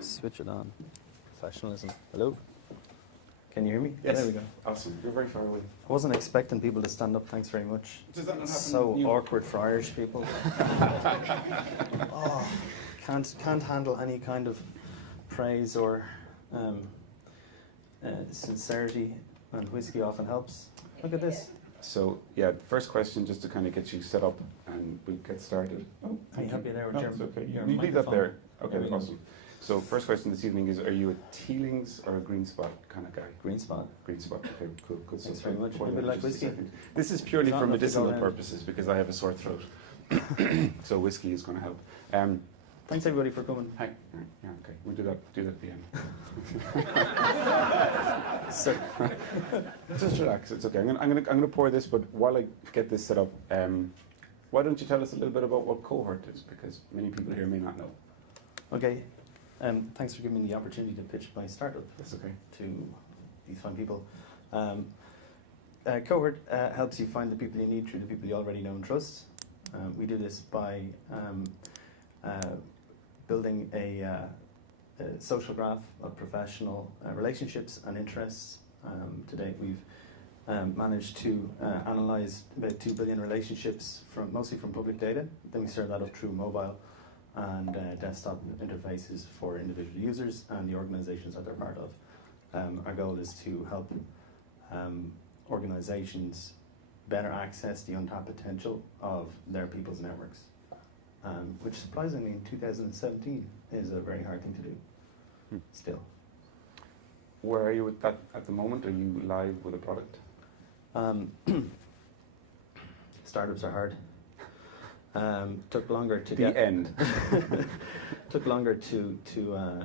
Switch it on. Professionalism. Hello? Can you hear me? Yes. There we go. Awesome. You're very far away. I wasn't expecting people to stand up. Thanks very much. Does that not happen? So awkward for Irish people. Oh, can't handle any kind of praise or sincerity, and whiskey often helps. Look at this. So, yeah, first question just to kind of get you set up and we'll get started. Oh, Are you happy there with no, your, it's okay. your You leave that microphone? there. Okay, There we awesome. So, first question this evening is, are you a Teelings or a Green Spot kind of guy? Green spot. Green Spot, okay, cool. Good. Thanks So, very much. pour Maybe that like just a whiskey? second. This is purely Not for enough to go medicinal around. purposes because I have a sore throat. So, whiskey is going to help. Thanks everybody for coming. Hi. Yeah, okay. We'll do that at the end. So, Just relax. It's okay. I'm gonna pour this, but while I get this set up, why don't you tell us a little bit about what Cohort is? Because many people here may not know. okay. Thanks for giving me the opportunity to pitch my startup. That's okay. To these fine people. Cohort helps you find the people you need through the people you already know and trust. We do this by building a social graph of professional relationships and interests. To date, we've managed to analyze about 2 billion relationships mostly from public data. Then we serve that up through mobile and desktop interfaces for individual users and the organizations that they're part of. Our goal is to help organizations better access the untapped potential of their people's networks, which surprisingly in 2017 is a very hard thing to do still. Where are you with that at the moment? Are you live with a product? Startups are hard. Took longer to The get end. took longer to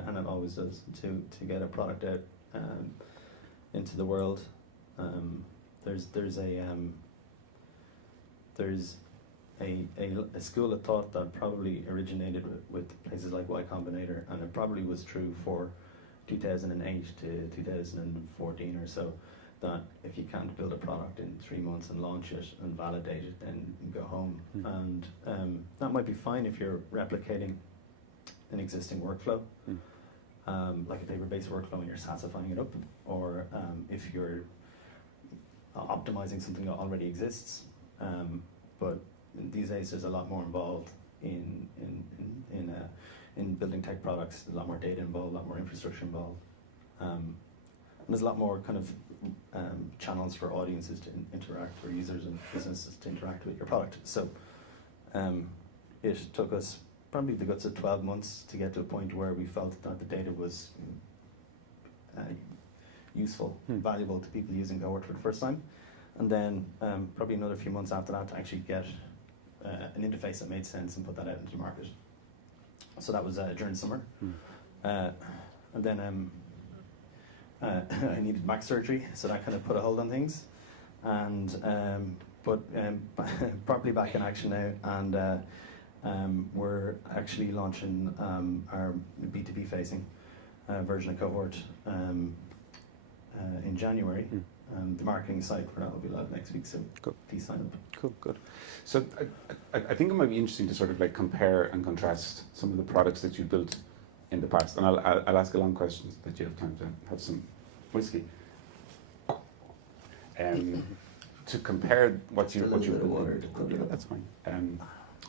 and it always does to get a product out into the world. There's a school of thought that probably originated with places like Y Combinator, and it probably was true for 2008 to 2014 or so, that if you can't build a product in 3 months and launch it and validate it, then you go home. And that might be fine if you're replicating an existing workflow, like a paper-based workflow, and you're SaaSifying it up, or if you're optimizing something that already exists. But these days, there's a lot more involved in building tech products. A lot more data involved, a lot more infrastructure involved. And there's a lot more kind of channels for audiences to interact, for users and businesses to interact with your product. So it took us probably the guts of 12 months to get to a point where we felt that the data was useful, valuable to people using Cohort for the first time. And then probably another few months after that to actually get an interface that made sense and put that out into the market. So that was during summer. And then I needed back surgery, so that kind of put a hold on things. And but properly back in action now, and we're actually launching our B2B facing version of Cohort in January. The marketing site for that will be live next week, so Cool. please sign up. Cool, good. So I think it might be interesting to sort of like compare and contrast some of the products that you built in the past, and I'll ask a long questions that you have time to have some whiskey. To compare what you that's fine.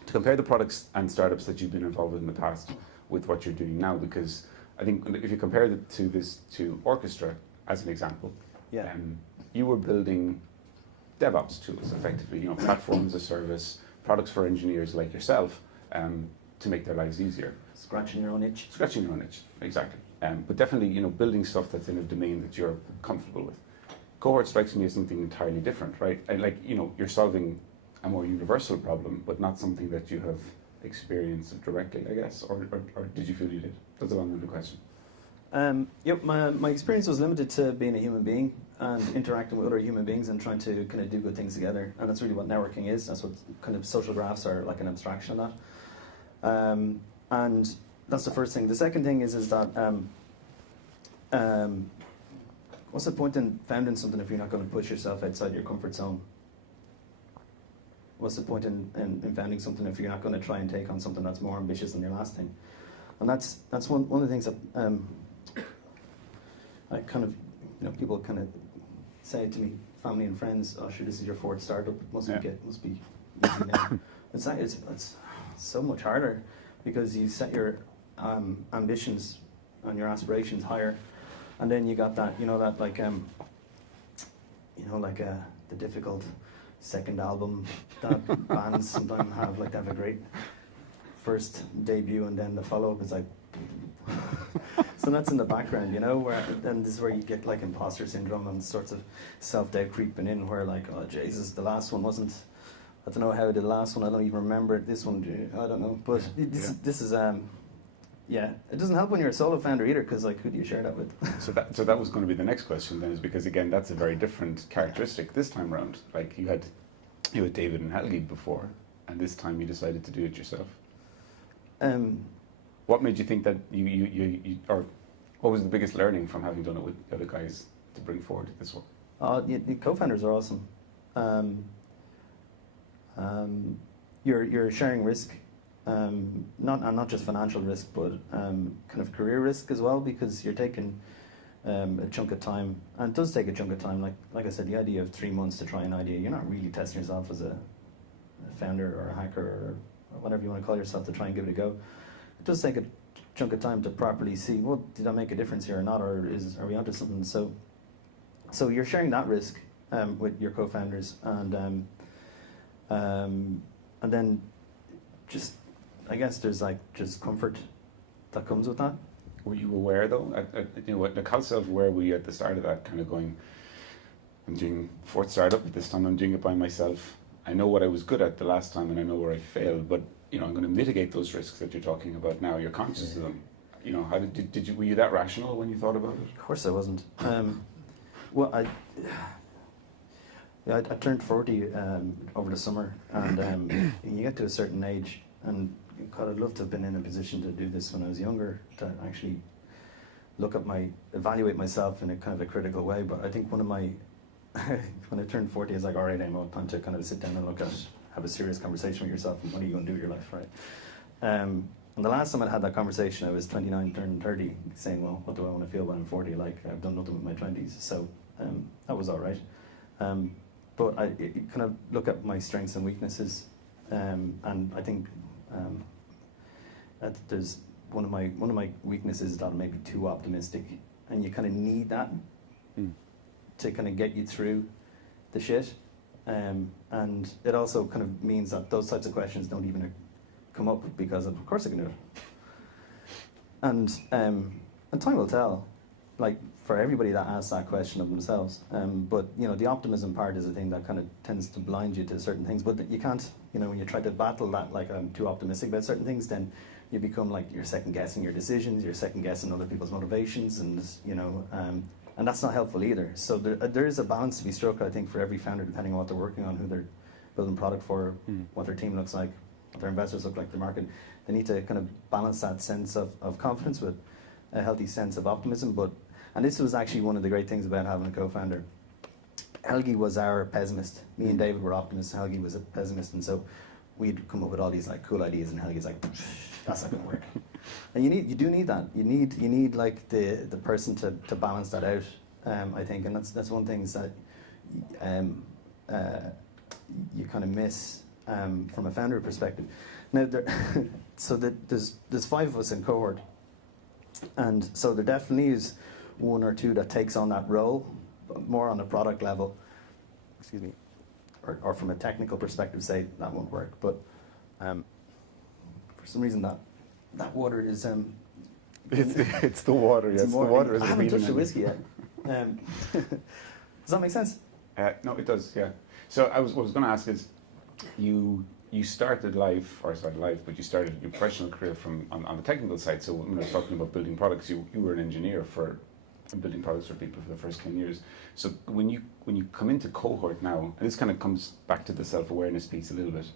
To compare the products and startups that you've been involved with in the past with what you're doing now, because I think if you compare to Orchestra as an example, Yeah. You were building DevOps tools, effectively, platforms as a service, products for engineers like yourself, to make their lives easier. Scratching your own itch. Scratching your own itch, exactly. But definitely, building stuff that's in a domain that you're comfortable with. Cohort strikes me as something entirely different, right? And you're solving a more universal problem, but not something that you have experienced directly, I guess, or did you feel you did? That's a long-winded question. Yep, my experience was limited to being a human being and interacting with other human beings and trying to kind of do good things together. And that's really what networking is. That's what kind of social graphs are, like an abstraction of that. And that's the first thing. The second thing is that what's the point in founding something if you're not going to push yourself outside your comfort zone? What's the point in founding something if you're not going to try and take on something that's more ambitious than your last thing? And that's one of the things that I kind of, people kind of say to me, family and friends, "Oh, sure, this is your fourth startup. It must be easy now." It's so much harder because you set your ambitions and your aspirations higher, and then you got that, the difficult second album that bands sometimes have, like they have a great first debut and then the follow-up is like so that's in the background, where then this is where you get like imposter syndrome and sorts of self-doubt creeping in, where like, oh Jesus, the last one wasn't, I don't know how I did the last one, I don't even remember it. This one, I don't know, but this is it doesn't help when you're a solo founder either, because like, who do you share that with? So that was going to be the next question then, is because again that's a very different characteristic this time around. Like you had David and Helgi before, and this time you decided to do it yourself. What made you think that you or what was the biggest learning from having done it with the other guys to bring forward this one? The co-founders are awesome. You're sharing risk, not just financial risk, but kind of career risk as well, because you're taking a chunk of time, and it does take a chunk of time. Like I said, the idea of 3 months to try an idea, you're not really testing yourself as a founder or a hacker or whatever you want to call yourself to try and give it a go. It does take a chunk of time to properly see, well, did I make a difference here or not, or are we onto something? So you're sharing that risk with your co-founders, and then just, I guess there's like just comfort that comes with that. Were you aware though, like how self-aware were you at the start of that, kind of going, I'm doing fourth startup, but this time I'm doing it by myself. I know what I was good at the last time and I know where I failed, but I'm going to mitigate those risks that you're talking about now. You're conscious of them. How did you, were you that rational when you thought about it? Of course I wasn't. Well, I turned 40 over the summer, and you get to a certain age, and God, I'd love to have been in a position to do this when I was younger, to actually evaluate myself in a kind of a critical way. But I think one of my, when I turned 40, I was like, all right, Eamon, time to kind of sit down and have a serious conversation with yourself, and what are you going to do with your life, right? And the last time I had that conversation, I was 29, turning 30, saying, well, what do I want to feel when I'm 40? Like, I've done nothing with my 20s, so that was all right. But I kind of look at my strengths and weaknesses, and I think that there's one of my weaknesses is that I may be too optimistic, and you kind of need that to kind of get you through the shit. And it also kind of means that those types of questions don't even come up, because of course I can do it. And time will tell, like for everybody that asks that question of themselves. But the optimism part is a thing that kind of tends to blind you to certain things. But you can't, when you try to battle that, like I'm too optimistic about certain things, then you become like you're second guessing your decisions, you're second guessing other people's motivations, and that's not helpful either. So there is a balance to be struck, I think, for every founder, depending on what they're working on, who they're building product for, what their team looks like, what their investors look like, their market. They need to kind of balance that sense of confidence with a healthy sense of optimism. And this was actually one of the great things about having a co-founder. Helgi was our pessimist. Me and David were optimists. Helgi was a pessimist, and so we'd come up with all these like cool ideas, and Helgi's like, that's not going to work. And you do need that. You need like the person to balance that out. I think, and that's one thing that you kind of miss from a founder perspective. Now, there's 5 of us in Cohort, and so there definitely is 1 or 2 that takes on that role, but more on a product level. Excuse me. Or from a technical perspective, say that won't work. But for some reason that water is it's the water. Yes, the water. I haven't touched the whiskey yet. Does that make sense? No, it does. Yeah. So what I was going to ask is, you started life, but you started your professional career on the technical side. So when I was talking about building products, you were an engineer for building products for people for the first 10 years. So when you come into Cohort now, and this kind of comes back to the self-awareness piece a little bit,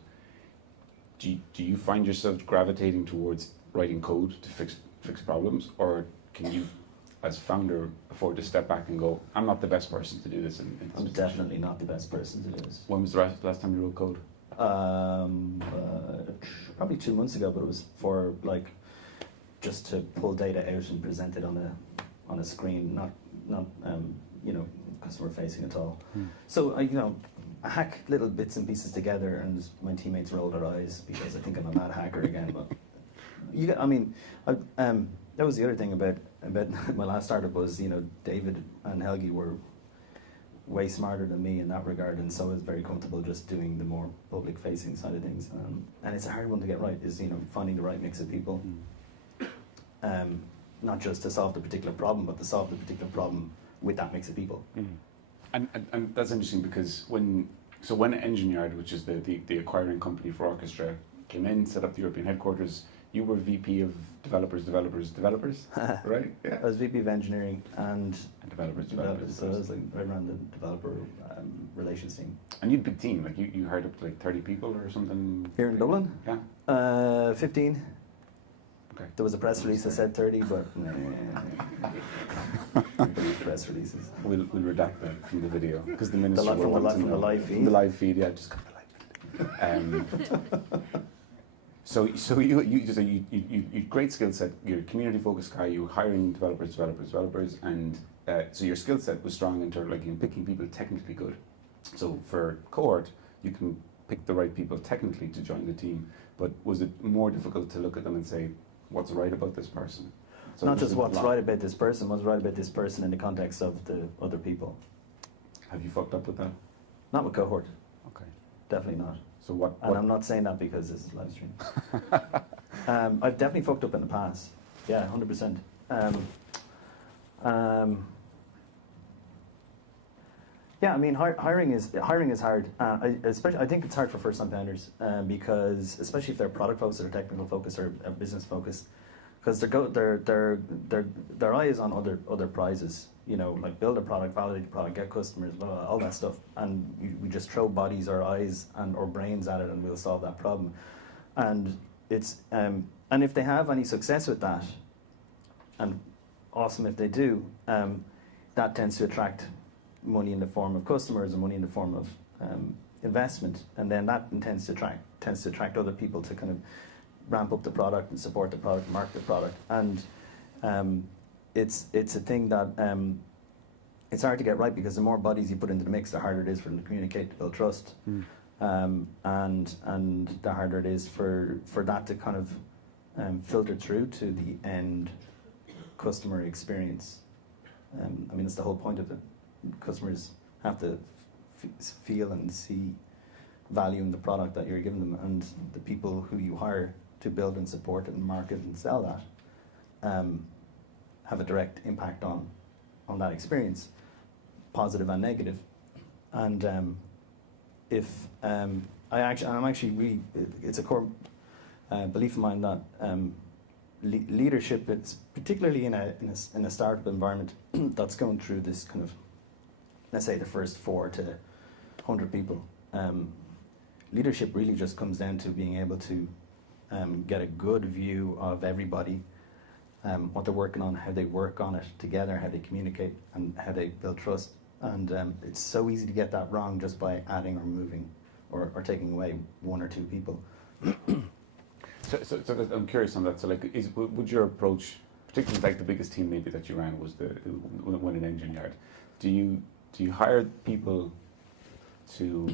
do you find yourself gravitating towards writing code to fix problems, or can you, as founder, afford to step back and go, I'm not the best person to do this? I'm definitely not the best person to do this. When was the last time you wrote code? Probably 2 months ago, but it was for like just to pull data out and present it on a screen, not customer facing at all. So I hack little bits and pieces together, and my teammates roll their eyes because I think I'm a mad hacker again. But that was the other thing about my last startup was, David and Helgi were way smarter than me in that regard, and so I was very comfortable just doing the more public-facing side of things. And it's a hard one to get right, is finding the right mix of people, not just to solve the particular problem, but to solve the particular problem with that mix of people. And that's interesting because when Engine Yard, which is the acquiring company for Orchestra, came in, set up the European headquarters, you were VP of developers, right? Yeah. I was VP of engineering and developers. So I was like right around the developer relations team. And you had a big team, like you hired up to like 30 people or something? Here in Dublin? Yeah. 15. Okay. There was a press release that said 30, but press releases. We'll redact that from the video because the minister will want to know. From the live feed? From the live feed, yeah, just cut the live feed. So you great skill set. You're a community focused guy. You were hiring developers, and so your skill set was strong in terms of picking people technically good. So for Cohort, you can pick the right people technically to join the team. But was it more difficult to look at them and say, what's right about this person? So not just what's right about this person, what's right about this person in the context of the other people. Have you fucked up with that? Not with Cohort. Okay. Definitely not. So what? And I'm not saying that because this is live stream. I've definitely fucked up in the past. Yeah, 100%. Yeah, I mean, hiring is hard. I think it's hard for first-time founders because, especially if they're product focused or technical focused or business focused, because their eye is on other prizes. Like build a product, validate the product, get customers, blah, blah, all that stuff, and we just throw bodies or eyes or brains at it, and we'll solve that problem. And it's and if they have any success with that, and awesome if they do, that tends to attract money in the form of customers and money in the form of investment, and then that tends to attract other people to kind of ramp up the product and support the product, and market the product, and it's a thing that it's hard to get right because the more bodies you put into the mix, the harder it is for them to communicate, to build trust, and the harder it is for that to kind of filter through to the end customer experience. I mean, it's the whole point of it. Customers have to feel and see value in the product that you're giving them, and the people who you hire to build and support it and market and sell that have a direct impact on that experience, positive and negative. And I'm actually really, it's a core belief of mine that leadership, it's particularly in a startup environment that's going through this kind of, let's say, the first 4 to 100 people. Leadership really just comes down to being able to get a good view of everybody, what they're working on, how they work on it together, how they communicate, and how they build trust. And it's so easy to get that wrong just by adding or moving or taking away 1 or 2 people. So I'm curious on that. So would your approach, particularly like the biggest team maybe that you ran was when in Engine Yard, do you hire people who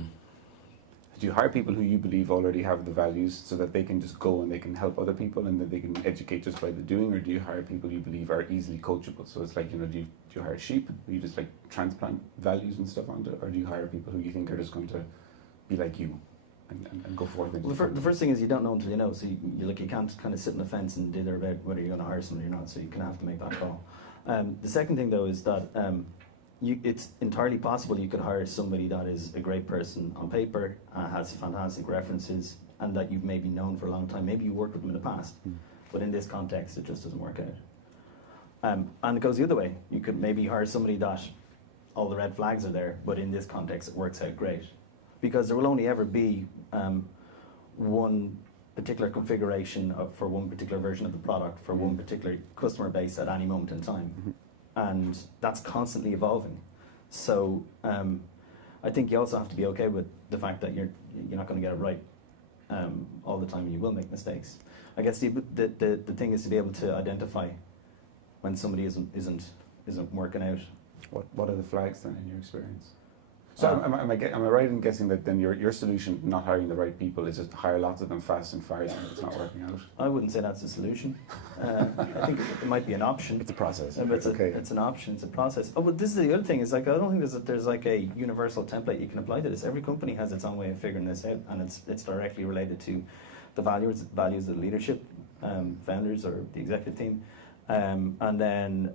you believe already have the values so that they can just go and they can help other people and that they can educate just by the doing, or do you hire people you believe are easily coachable? So it's like, do you hire sheep who you just like transplant values and stuff onto, or do you hire people who you think are just going to be like you and go forward? Well, the first thing is you don't know until you know, so you can't kind of sit on the fence and dither about whether you're going to hire somebody or not, so you kind of have to make that call. The second thing though is that it's entirely possible you could hire somebody that is a great person on paper, has fantastic references, and that you've maybe known for a long time. Maybe you worked with them in the past, but in this context, it just doesn't work out. And it goes the other way. You could maybe hire somebody that all the red flags are there, but in this context, it works out great. Because there will only ever be one particular configuration for one particular version of the product for one particular customer base at any moment in time. And that's constantly evolving. So I think you also have to be okay with the fact that you're not going to get it right all the time, and you will make mistakes. I guess the thing is to be able to identify when somebody isn't working out. What are the flags then in your experience? So am I right in guessing that then your solution, not hiring the right people, is just hire lots of them fast and fire them if it's not working out? I wouldn't say that's a solution. I think it might be an option. It's a process. It's an option. It's a process. Oh, but this is the other thing. Is like I don't think there's like a universal template you can apply to this. Every company has its own way of figuring this out, and it's directly related to the values of the leadership, founders or the executive team. And then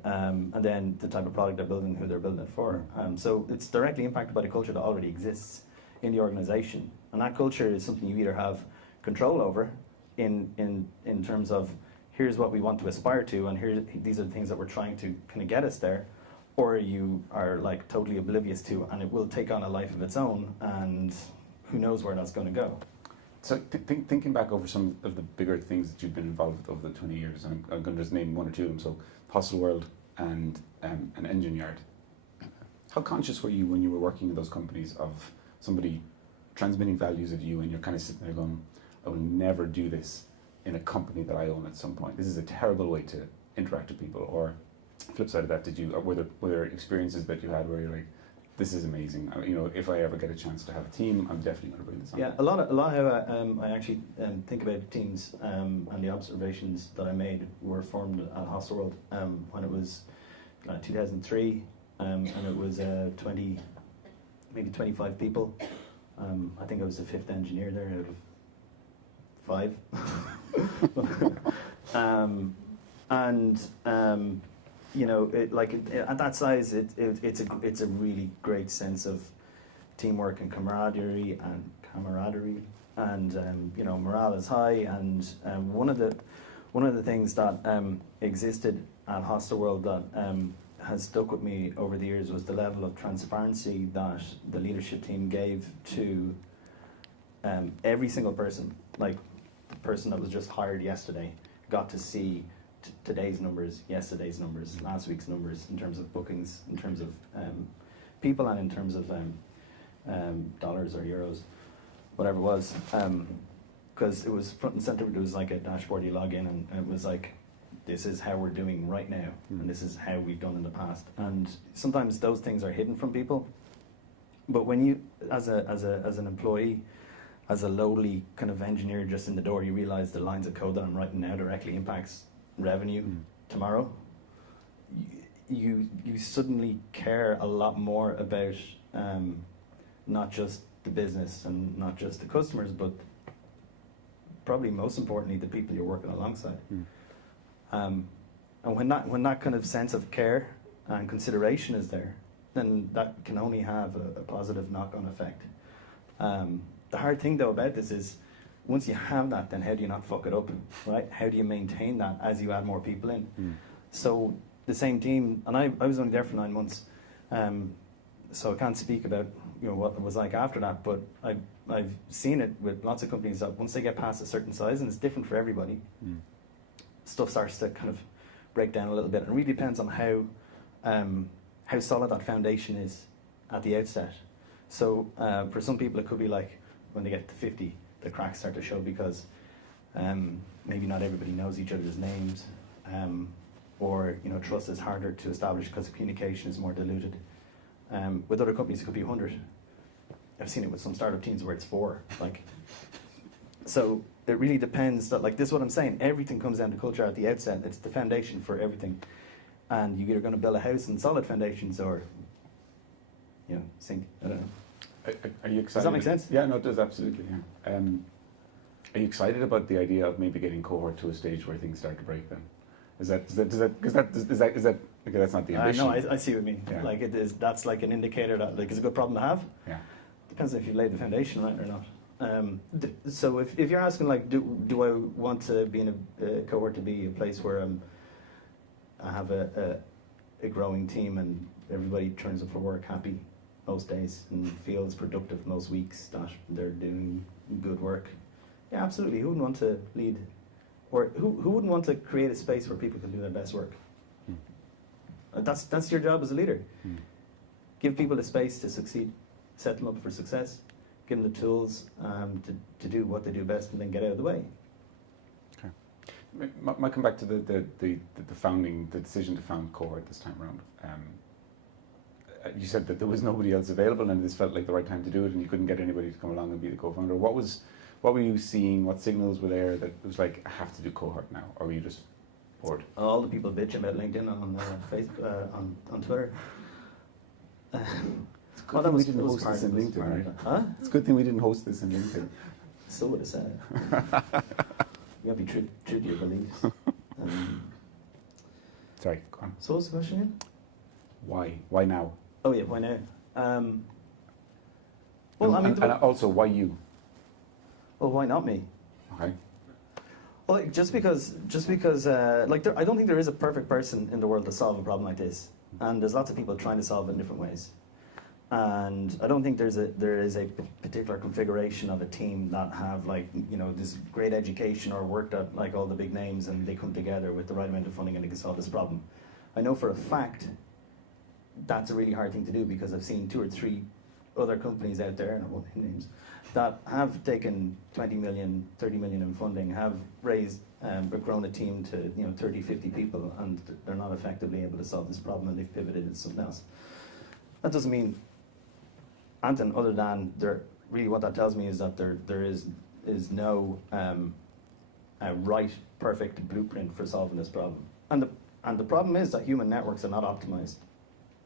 the type of product they're building, who they're building it for. So it's directly impacted by the culture that already exists in the organization, and that culture is something you either have control over, in terms of here's what we want to aspire to, and these are the things that we're trying to kind of get us there, or you are like totally oblivious to, and it will take on a life of its own, and who knows where that's going to go. So thinking back over some of the bigger things that you've been involved with over the 20 years, and I'm going to just name one or two of them, so Hostelworld and an Engine Yard. How conscious were you when you were working in those companies of somebody transmitting values at you, and you're kind of sitting there going, I will never do this in a company that I own at some point. This is a terrible way to interact with people. Or flip side of that, were there experiences that you had where you're like, this is amazing. If I ever get a chance to have a team, I'm definitely going to bring this on. Yeah, a lot of how I actually think about teams and the observations that I made were formed at Hostelworld when it was 2003, and it was 25 people. I think I was the 5th engineer there out of 5. At that size, it's a really great sense of teamwork and camaraderie, and morale is high. And one of the things that existed at Hostelworld that has stuck with me over the years was the level of transparency that the leadership team gave to every single person. Like the person that was just hired yesterday got to see today's numbers, yesterday's numbers, last week's numbers in terms of bookings, in terms of people, and in terms of dollars or euros, whatever it was. Because it was front and center. It was like a dashboard you log in, and it was like, this is how we're doing right now, and this is how we've done in the past. And sometimes those things are hidden from people. But when you, as an employee, as a lowly kind of engineer just in the door, you realize the lines of code that I'm writing now directly impacts revenue tomorrow. You suddenly care a lot more about not just the business and not just the customers, but probably most importantly the people you're working alongside. And when that kind of sense of care and consideration is there, then that can only have a positive knock-on effect. The hard thing though about this is, once you have that, then how do you not fuck it up, right? How do you maintain that as you add more people in? So the same team, and I was only there for 9 months, so I can't speak about what it was like after that, but I've seen it with lots of companies that once they get past a certain size, and it's different for everybody, stuff starts to kind of break down a little bit. It really depends on how solid that foundation is at the outset. So for some people it could be like when they get to 50, the cracks start to show because maybe not everybody knows each other's names, or trust is harder to establish because communication is more diluted. With other companies it could be 100. I've seen it with some startup teams where it's 4. So it really depends. That this is what I'm saying. Everything comes down to culture at the outset. It's the foundation for everything, and you're either going to build a house on solid foundations or sink. I don't know. Are you excited? Does that make sense? Yeah, no, it does absolutely. Yeah. Are you excited about the idea of maybe getting Cohort to a stage where things start to break? Then, is that okay? That's not the ambition. No, I see what you mean. Yeah. It is. That's like an indicator that it's a good problem to have. Yeah. Depends if you laid the foundation right or not. So if you're asking do I want to be in a Cohort to be a place where I have a growing team and everybody turns up for work happy most days and feels productive most weeks, that they're doing good work. Yeah, absolutely. Who wouldn't want to lead, or who wouldn't want to create a space where people can do their best work? That's your job as a leader. Give people the space to succeed, set them up for success, give them the tools to do what they do best, and then get out of the way. Might come back to the founding, the decision to found Cohort this time around. You said that there was nobody else available, and this felt like the right time to do it, and you couldn't get anybody to come along and be the co-founder. What were you seeing? What signals were there that it was like, I have to do Cohort now, or were you just bored? All the people bitching about LinkedIn on Facebook, on Twitter. It's a good thing we didn't host this in LinkedIn, right? Huh? It's a good thing we didn't host this in LinkedIn. So would have said it. You gotta be true to your beliefs. Sorry, go on. So what's the question again? Why? Why now? Oh yeah, why now? And also, why you? Well, why not me? Okay. Well, like, just because, I don't think there is a perfect person in the world to solve a problem like this, and there's lots of people trying to solve it in different ways. And I don't think there is a particular configuration of a team that have this great education or worked at like all the big names and they come together with the right amount of funding and they can solve this problem. I know for a fact that's a really hard thing to do because I've seen 2 or 3 other companies out there, and I won't name names, that have taken 20 million, 30 million in funding, have raised grown a team to 30, 50 people, and they're not effectively able to solve this problem, and they've pivoted into something else. That doesn't mean anything other than really what that tells me is that there is no right, perfect blueprint for solving this problem. And the problem is that human networks are not optimized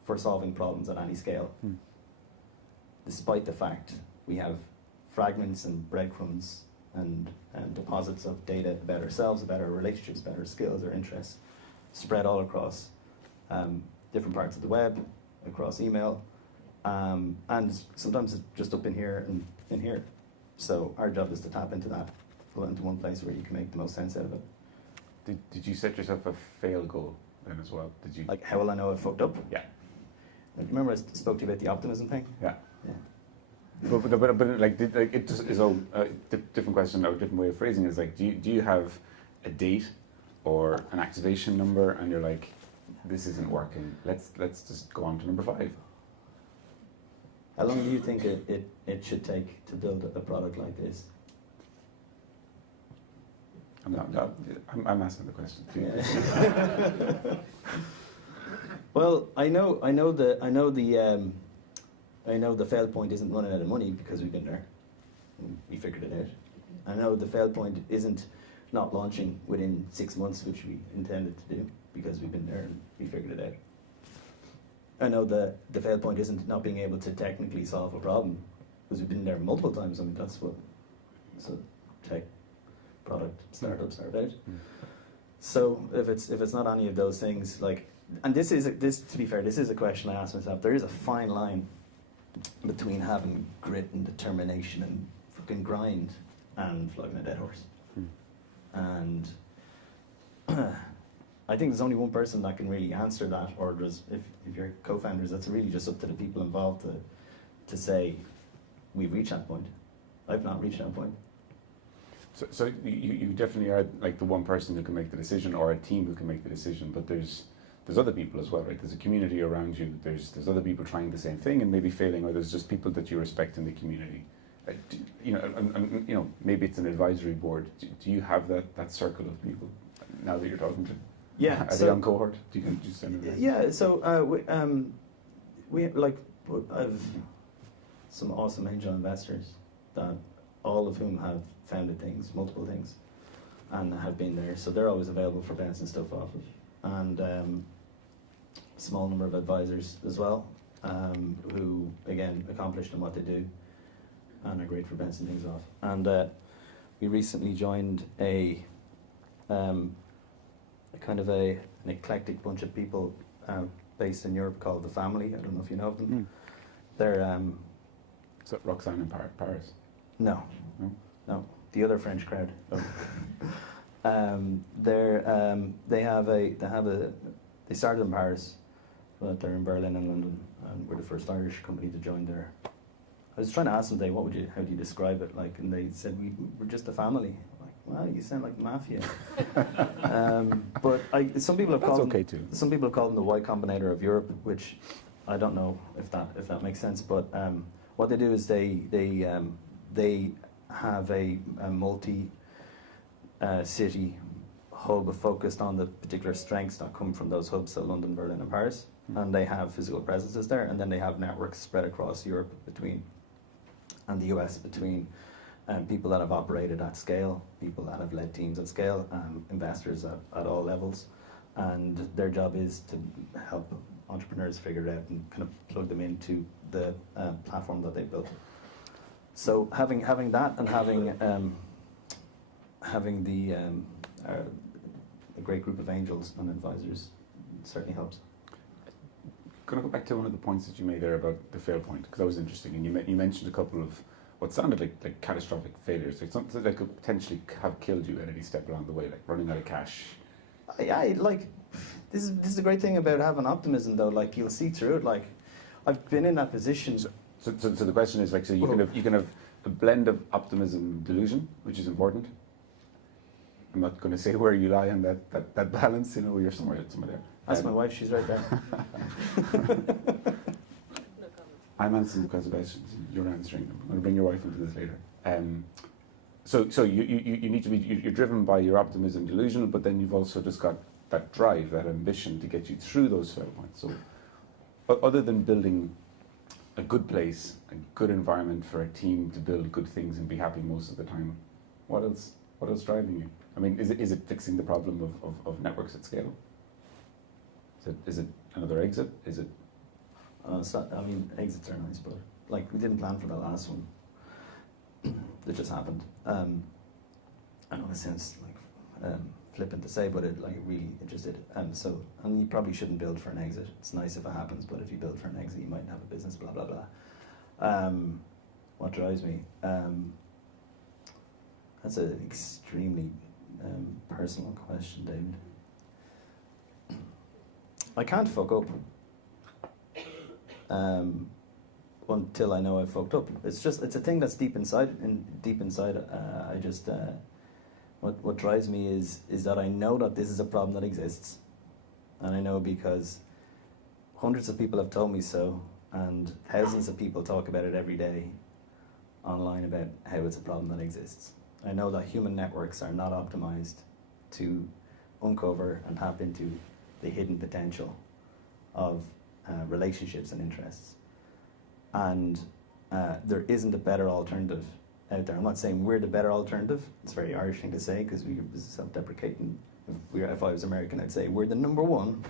for solving problems at any scale, despite the fact we have fragments and breadcrumbs and deposits of data about ourselves, about our relationships, about our skills, our interests, spread all across different parts of the web, across email, and sometimes it's just up in here and in here. So our job is to tap into that, pull it into one place where you can make the most sense out of it. Did you set yourself a fail goal then as well? Did you? Like, how will I know I fucked up? Yeah. Remember I spoke to you about the optimism thing? Yeah. Yeah. But like it just is a different question or a different way of phrasing it is like, do you have a date or an activation number and you're like, this isn't working, let's just go on to number 5? How long do you think it should take to build a product like this? I'm asking the question too. Yeah. Well, I know the fail point isn't running out of money because we've been there. We figured it out. I know the fail point isn't not launching within 6 months, which we intended to do because we've been there and we figured it out. I know the fail point isn't not being able to technically solve a problem because we've been there multiple times. I mean, that's what tech product startups are about. So if it's not any of those things, and this to be fair, this is a question I ask myself. There is a fine line between having grit and determination and fucking grind and flogging a dead horse. And I think there's only one person that can really answer that, or if you're co-founders, that's really just up to the people involved to say, we've reached that point. I've not reached that point. So you definitely are like the one person who can make the decision, or a team who can make the decision, but there's other people as well, right? There's a community around you, there's other people trying the same thing and maybe failing, or there's just people that you respect in the community. Maybe it's an advisory board. Do you have that circle of people now that you're talking to? Yeah. Are they on Cohort? Do you just send them? Yeah. So I've some awesome angel investors that all of whom have founded things, multiple things, and have been there. So they're always available for bouncing stuff off of, and small number of advisors as well, who again accomplished in what they do, and are great for bouncing things off. And we recently joined an eclectic bunch of people based in Europe called The Family. I don't know if you know of them. They're is that Roxanne in Paris? No, the other French crowd. They started in Paris, but they're in Berlin and London, and we're the first Irish company to join there. I was trying to ask them today, how do you describe it? And they said we're just a family. Wow, you sound like the mafia. But some people have called them, some people have called them the Y Combinator of Europe, which I don't know if that makes sense. But what they do is they have a multi city hub focused on the particular strengths that come from those hubs, so London, Berlin, and Paris, and they have physical presences there, and then they have networks spread across Europe and the US between people that have operated at scale, people that have led teams at scale, investors at all levels, and their job is to help entrepreneurs figure it out and kind of plug them into the platform that they built. So having that and having a great group of angels and advisors certainly helps. Going to go back to one of the points that you made there about the fail point, because that was interesting, and you mentioned a couple of what sounded like catastrophic failures, like something that could potentially have killed you at any step along the way, like running out of cash. I like this is the great thing about having optimism, though. Like, you'll see through it. Like, I've been in that position. So the question is, like, so you can have a blend of optimism, delusion, which is important. I'm not going to say where you lie on that balance. You know, you're somewhere there. That's my wife. She's right there. I'm answering the questions. You're answering them. I'm going to bring your wife into this later. So you need to be, you're driven by your optimism, delusional, but then you've also just got that drive, that ambition to get you through those fail points. So other than building a good place, a good environment for a team to build good things and be happy most of the time, what else driving you? I mean, is it fixing the problem of networks at scale? Is it another exit? Is it? I mean, exits are nice, but like, we didn't plan for the last one. It just happened. I know it sounds like flippant to say, but it just did. And you probably shouldn't build for an exit. It's nice if it happens, but if you build for an exit, you mightn't have a business. Blah blah blah. What drives me? That's an extremely personal question, David. I can't fuck up until I know I fucked up. It's a thing that's deep inside. I just what drives me is that I know that this is a problem that exists, and I know because hundreds of people have told me so, and thousands of people talk about it every day online about how it's a problem that exists. I know that human networks are not optimized to uncover and tap into the hidden potential of relationships and interests. And there isn't a better alternative out there. I'm not saying we're the better alternative. It's a very Irish thing to say, because we're self-deprecating. If I was American, I'd say we're the number one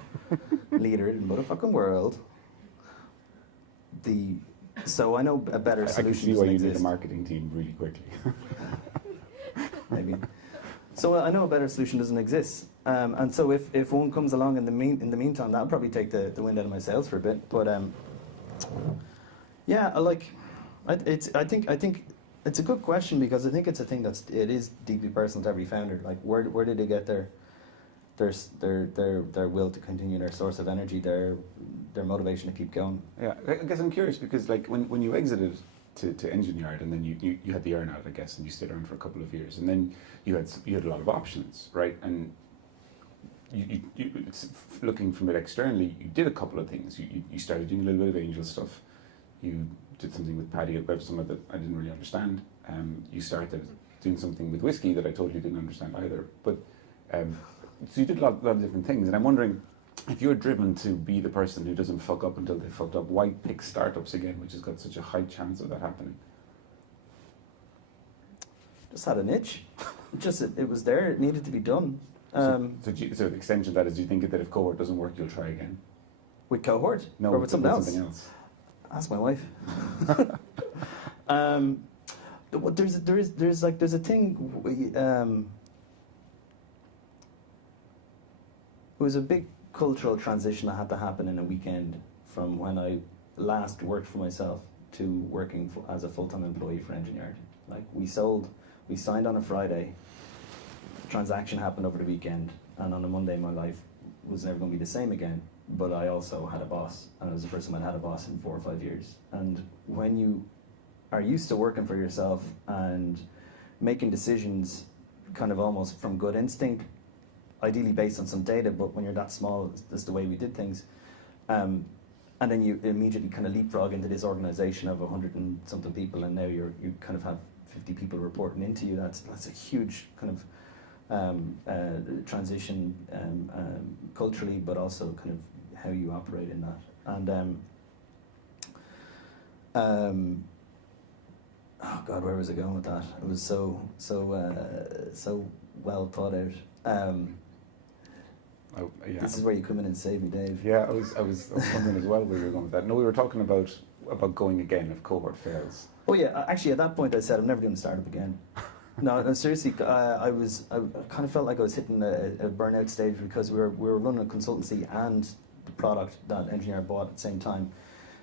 leader in the motherfucking world. So I know a better solution. I can see why you need a marketing team really quickly. Maybe. So I know a better solution doesn't exist. And so if one comes along in the meantime, that'll probably take the wind out of my sails for a bit. But yeah, I think it's a good question, because I think it's a thing it is deeply personal to every founder. Like, where did they get their will to continue, their source of energy, their motivation to keep going? Yeah, I guess I'm curious, because like when you exited to Engine Yard, and then you had the earnout, I guess, and you stayed around for a couple of years, and then you had a lot of options, right? And you looking from it externally, you did a couple of things. You started doing a little bit of angel stuff. You did something with Paddy at Web Summit that I didn't really understand. You started doing something with whiskey that I totally didn't understand either. But so you did a lot of different things, and I'm wondering, if you're driven to be the person who doesn't fuck up until they fucked up, why pick startups again, which has got such a high chance of that happening? Just had an itch. It was there. It needed to be done. So the extension of that is, do you think that if Cohort doesn't work, you'll try again? With Cohort? No, or with something else? Ask my wife. There's a thing. It was a big cultural transition that had to happen in a weekend from when I last worked for myself to working as a full-time employee for Engine Yard. Like, we signed on a Friday, the transaction happened over the weekend, and on a Monday my life was never going to be the same again. But I also had a boss, and it was the first time I'd had a boss in 4 or 5 years. And when you are used to working for yourself and making decisions kind of almost from gut instinct, ideally based on some data, but when you're that small, that's the way we did things. And and then you immediately kind of leapfrog into this organization of 100 and something people, and now you kind of have 50 people reporting into you. That's a huge kind of transition culturally, but also kind of how you operate in that. And oh God, where was I going with that? It was so well thought out. This is where you come in and save me, Dave. Yeah, I was wondering as well where you were going with that. No, we were talking about going again if Cohort fails. Oh yeah, actually at that point I said I'm never doing a startup again. No, seriously, I kind of felt like I was hitting a burnout stage because we were running a consultancy and the product that engineer bought at the same time.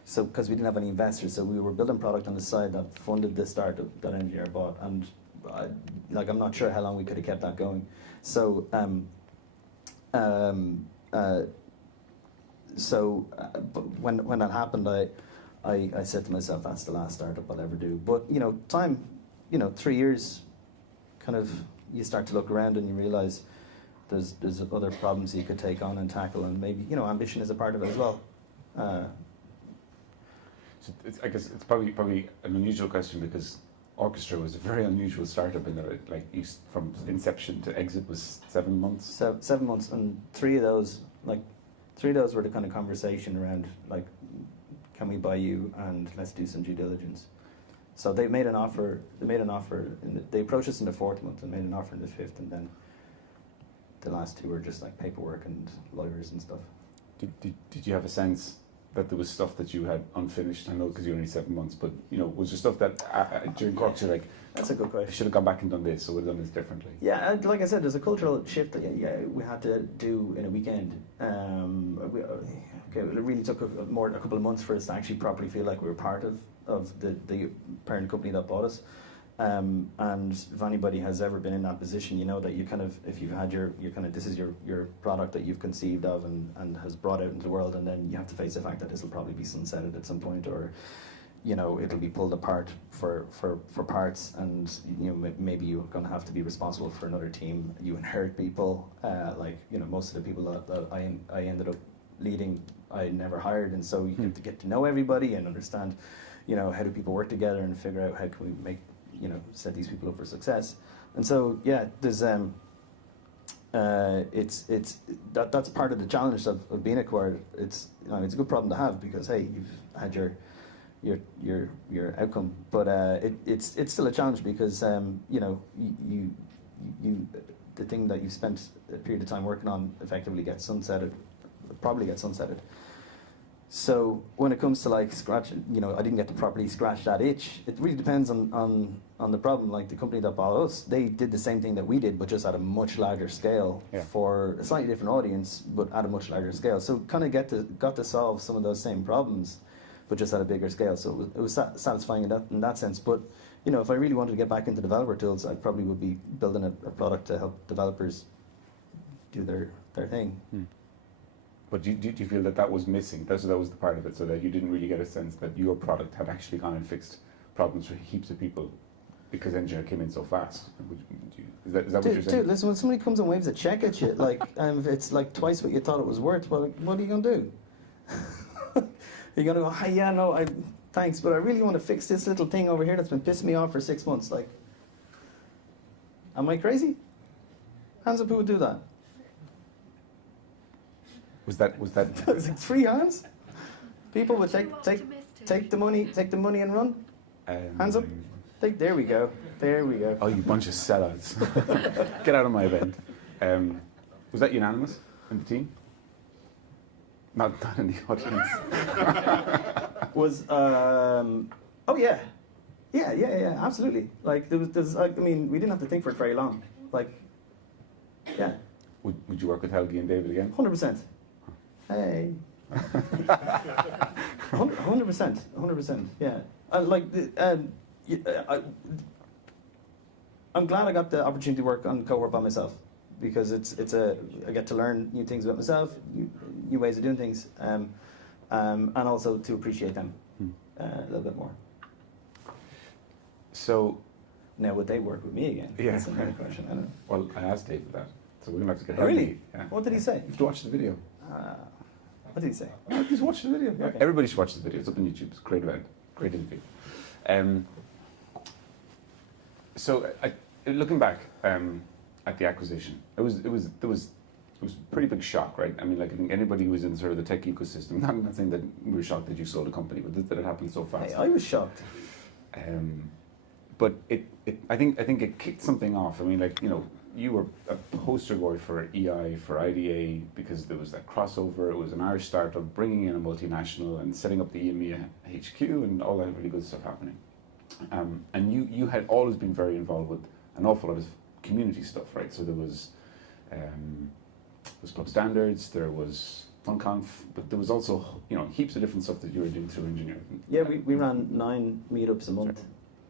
So because we didn't have any investors, so we were building product on the side that funded the startup that engineer bought, and I'm not sure how long we could have kept that going. So but when that happened, I said to myself, that's the last startup I'll ever do. But 3 years, kind of, you start to look around and you realize there's other problems you could take on and tackle, and maybe ambition is a part of it as well. So I guess it's probably an unusual question because Orchestra was a very unusual startup in that from inception to exit was 7 months. 7 months, and three of those were the kind of conversation around can we buy you and let's do some due diligence. So they made an offer. They approached us in the 4th month and made an offer in the 5th, and then the last 2 were just like paperwork and lawyers and stuff. Did you have a sense that there was stuff that you had unfinished? I know because you're only 7 months, but was there stuff that during Cork you're like, that's a good question. I should have gone back and done this, so we've done this differently. Yeah, like I said, there's a cultural shift that we had to do in a weekend. It really took a couple of months for us to actually properly feel like we were part of the parent company that bought us. And if anybody has ever been in that position, you know that you kind of, if you've had your kind of, this is your product that you've conceived of and has brought out into the world, and then you have to face the fact that this will probably be sunsetted at some point, or it'll be pulled apart for parts, and maybe you're going to have to be responsible for another team. You inherit people, most of the people that I ended up leading, I never hired, and so you have to get to know everybody and understand, how do people work together and figure out how can we make, set these people up for success. And so there's that's part of the challenge of being a Cohort. It's it's a good problem to have because hey, you've had your outcome, but it's still a challenge because you the thing that you've spent a period of time working on effectively probably gets sunsetted. So when it comes to scratch, I didn't get to properly scratch that itch. It really depends on the problem. Like the company that bought us, they did the same thing that we did, but just at a much larger scale for a slightly different audience, but at a much larger scale. So kind of got to solve some of those same problems, but just at a bigger scale. So it was satisfying in that sense. But if I really wanted to get back into developer tools, I probably would be building a product to help developers do their thing. But do you feel that was missing? That was the part of it, so that you didn't really get a sense that your product had actually gone and fixed problems for heaps of people because engineer came in so fast. Is that what you're saying? Dude, listen, when somebody comes and waves a check at you, if it's twice what you thought it was worth, well, what are you going to do? You're going to go, hey, yeah, no, thanks, but I really want to fix this little thing over here that's been pissing me off for 6 months. Am I crazy? Hands up who would do that. Was that? Was it 3 hands? People would take the money and run. Hands up. There we go. Oh, you bunch of sellouts! Get out of my event. Was that unanimous in the team? Not in the audience. Oh yeah, absolutely. We didn't have to think for it very long. Yeah. Would you work with Helgi and David again? 100%. Hey. 100%. Yeah. I'm glad I got the opportunity to work on Cohort by myself because I get to learn new things about myself, new ways of doing things, and also to appreciate them a little bit more. So now would they work with me again? Yeah. That's another question. I don't know. Well, I asked David that, so we're gonna have to get. Really? Yeah. What did he say? You have to watch the video. What did he say? Just watch the video. Yeah. Okay. Everybody should watch the video. It's up on YouTube. It's a great event. Great interview. So looking back at the acquisition, there was a pretty big shock, right? I mean, like I think anybody who was in sort of the tech ecosystem, I'm not saying that we were shocked that you sold a company, but that it happened so fast. Hey, I was shocked. But I think it kicked something off. I mean, like, you know, you were a poster boy for EI, for IDA, because there was that crossover. It was an Irish startup bringing in a multinational and setting up the EMEA HQ and all that really good stuff happening. And you had always been very involved with an awful lot of community stuff, right? So there was Club Standards, there was FunConf, but there was also, you know, heaps of different stuff that you were doing through engineering. Yeah, we ran 9 meetups a month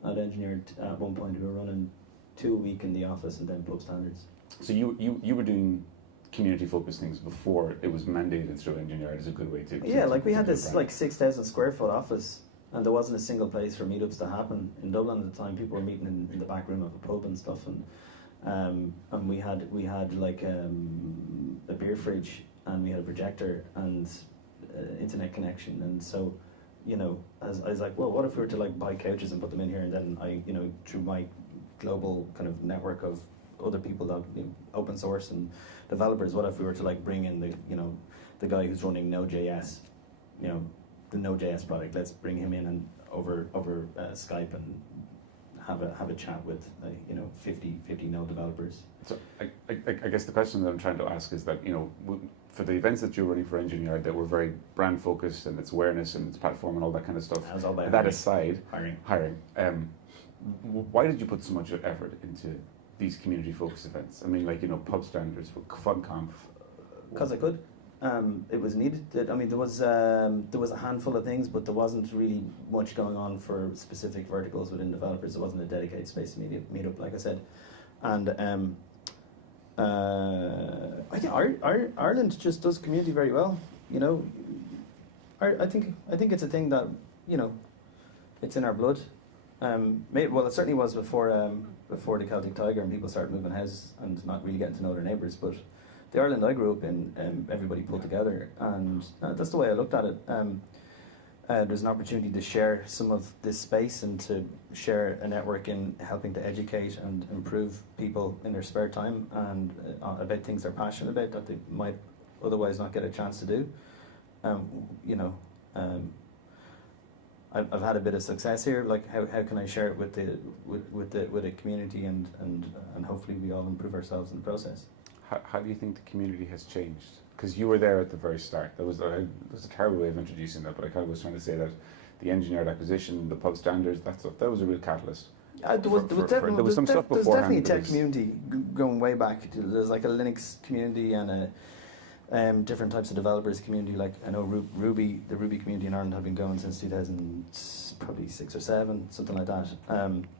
at Engineered. At one point we were running 2 a week in the office and then Club Standards. So you were doing community focused things before it was mandated through Engineered as a good way to... Yeah, like we had this like 6,000 square foot office and there wasn't a single place for meetups to happen. In Dublin at the time people were meeting in the back room of a pub and stuff, and we had like a beer fridge and we had a projector and internet connection, and so, you know, I was like, well, what if we were to like buy couches and put them in here, and then I, you know, through my global kind of network of other people that, you know, open source and developers, what if we were to like bring in the, you know, the guy who's running Node.js, you know, the Node.js product, let's bring him in and over Skype and have a chat with you know, 50 Node developers. So I guess the question that I'm trying to ask is that, you know, for the events that you're running for Engineered that were very brand focused and its awareness and its platform and all that kind of stuff, all about that aside, hiring. Why did you put so much effort into these community focused events? I mean, like, you know, Pub Standards, FunConf. Because I could. It was needed. I mean, there was a handful of things, but there wasn't really much going on for specific verticals within developers. There wasn't a dedicated space meetup, like I said. And I think Ireland just does community very well. You know, I think it's a thing that, you know, it's in our blood. Well, it certainly was before the Celtic Tiger and people started moving houses and not really getting to know their neighbours. But the Ireland I grew up in, everybody pulled together, and that's the way I looked at it. There's an opportunity to share some of this space and to share a network in helping to educate and improve people in their spare time and about things they're passionate about that they might otherwise not get a chance to do. You know, I've had a bit of success here. Like, how can I share it with the community and hopefully we all improve ourselves in the process. How do you think the community has changed? Because you were there at the very start. That was a terrible way of introducing that, but I kind of was trying to say that the Engineered acquisition, the Pub Standards, that was a real catalyst. There was some stuff beforehand. There's definitely a tech community going way back. There's like a Linux community and a different types of developers community. Like, I know the Ruby community in Ireland had been going since 2006 or 7, something like that.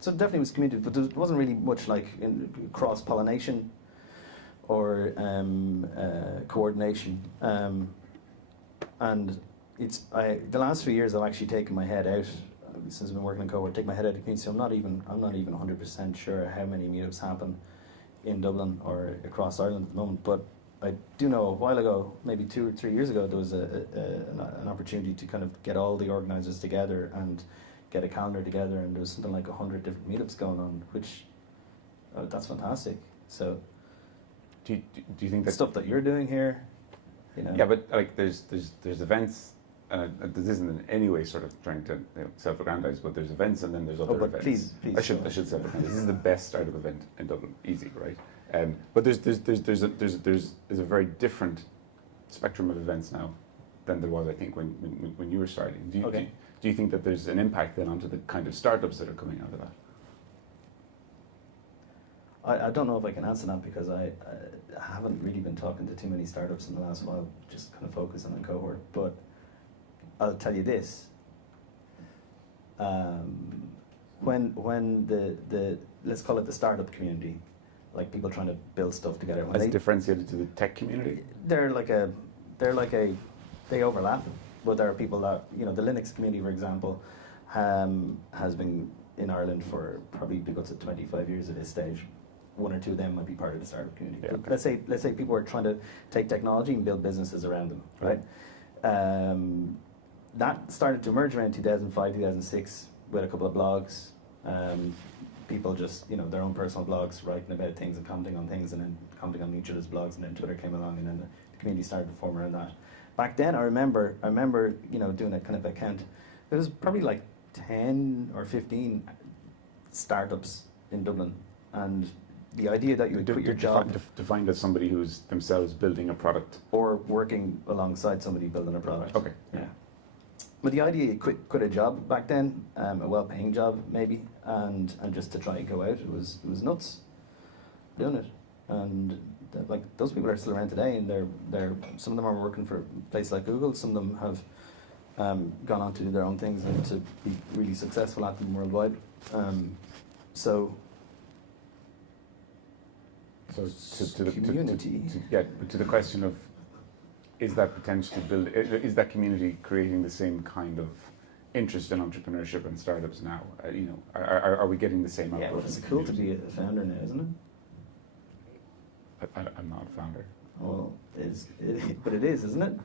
So it definitely was community, but there wasn't really much like cross pollination or coordination, and the last few years I've actually taken my head out since I've been working in Cohort. Take my head out of the community. So I'm not even 100% sure how many meetups happen in Dublin or across Ireland at the moment. But I do know a while ago, maybe 2 or 3 years ago, there was an opportunity to kind of get all the organisers together and get a calendar together, and there was something like 100 different meetups going on, which that's fantastic. So. Do you think that stuff that you're doing here, you know? Yeah, but like there's events. This isn't in any way sort of trying to, you know, self-aggrandize, but there's events and then there's other events. Please. I should self-aggrandize. This is the best startup event in Dublin, easy, right? But there's a very different spectrum of events now than there was, I think, when you were starting. Do you think that there's an impact then onto the kind of startups that are coming out of that? I don't know if I can answer that because I haven't really been talking to too many startups in the last while, just kind of focusing on Cohort. But I'll tell you this: when the let's call it the startup community, like people trying to build stuff together, as differentiated to the tech community, they overlap. But there are people that, you know, the Linux community, for example, has been in Ireland for probably because of 25 years at this stage. 1 or 2 of them might be part of the startup community. Yeah, okay. Let's say people are trying to take technology and build businesses around them, right? that started to emerge around 2005, 2006 with a couple of blogs. People just, their own personal blogs, writing about things and commenting on things, and then commenting on each other's blogs, and then Twitter came along, and then the community started to form around that. Back then, I remember, doing a kind of account. There was probably like 10 or 15 startups in Dublin, and the idea that you would quit your job, defined as somebody who's themselves building a product or working alongside somebody building a product. Okay. Yeah. But the idea you quit a job back then, a well-paying job maybe, and just to try and go out, it was nuts doing it. And those people are still around today, and they're some of them are working for places like Google. Some of them have gone on to do their own things and to be really successful at them worldwide. So to the community. To the question of, is that potentially is that community creating the same kind of interest in entrepreneurship and startups now? Are we getting the same output? Yeah, well, it's cool to be a founder now, isn't it? I'm not a founder. Well, but it is, isn't it?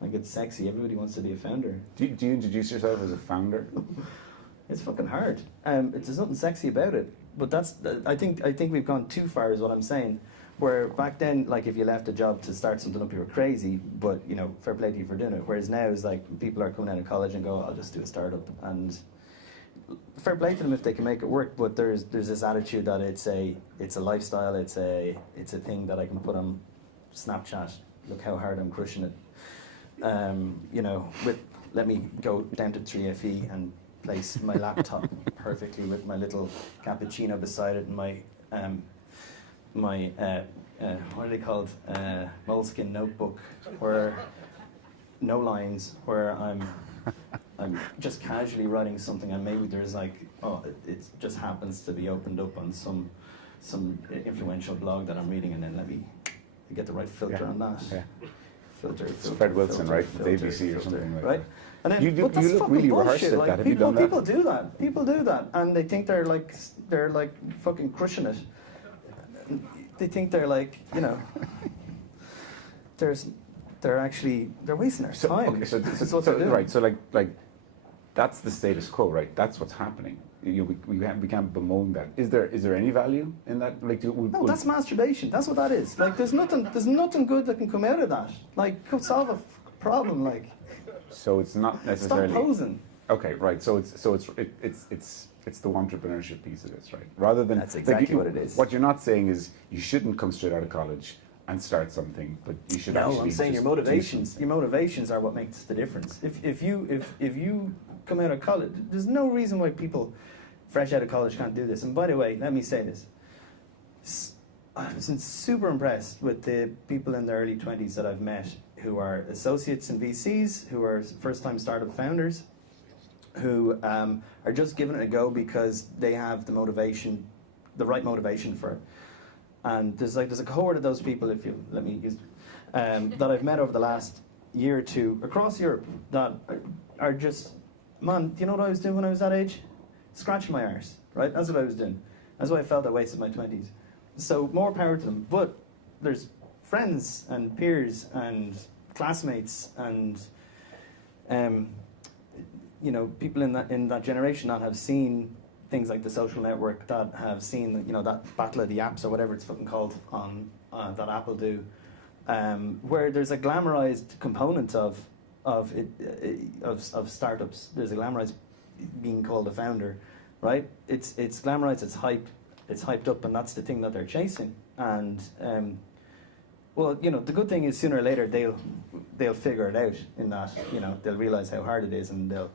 Like, it's sexy. Everybody wants to be a founder. Do you introduce yourself as a founder? It's fucking hard. There's nothing sexy about it. But I think we've gone too far, is what I'm saying. Where back then, like, if you left a job to start something up, you were crazy. But fair play to you for doing it. Whereas now, it's like people are coming out of college and go, I'll just do a startup, and fair play to them if they can make it work. But there's this attitude that it's a lifestyle. It's a thing that I can put on Snapchat. Look how hard I'm crushing it. Let me go down to 3FE and place my laptop perfectly with my little cappuccino beside it, and my what are they called? Moleskin notebook, where no lines, where I'm just casually writing something, and maybe there's like, it just happens to be opened up on some influential blog that I'm reading, and then let me get the right filter on that. Yeah. Filter, Fred Wilson, filter, right? Filter, ABC or something like right? that. And then, You look really rehearsed at that. Like, Have you done that? People do that. People do that, and they think they're like fucking crushing it. They think they're like, they're wasting their time. Okay, so like that's the status quo, right? That's what's happening. We can't bemoan that. Is there any value in that? Like, no, that's masturbation. That's what that is. Like, there's nothing good that can come out of that. Like, could solve a problem. Like, so it's not necessarily. Stop posing. Okay, right. So it's the entrepreneurship piece of this, right? Rather than that's exactly what it is. What you're not saying is you shouldn't come straight out of college and start something, but you should actually. No, I'm saying your motivations are what makes the difference. If you come out of college, there's no reason why people fresh out of college can't do this. And by the way, let me say this. I've been super impressed with the people in their early 20s that I've met who are associates in VCs, who are first-time startup founders, who are just giving it a go because they have the motivation, the right motivation for it. And there's a cohort of those people, if you let me use, that I've met over the last year or two across Europe that are just, man, do you know what I was doing when I was that age? Scratching my arse, right? That's what I was doing. That's why I felt I wasted my 20s. So more power to them. But there's friends and peers and classmates and people in that generation that have seen things like The Social Network, that have seen that Battle of the Apps or whatever it's fucking called on that Apple do, where there's a glamorized component of startups. There's a glamorized being called a founder, right? It's glamorized, it's hyped up, and that's the thing that they're chasing. And the good thing is sooner or later they'll figure it out. In that they'll realize how hard it is, and they'll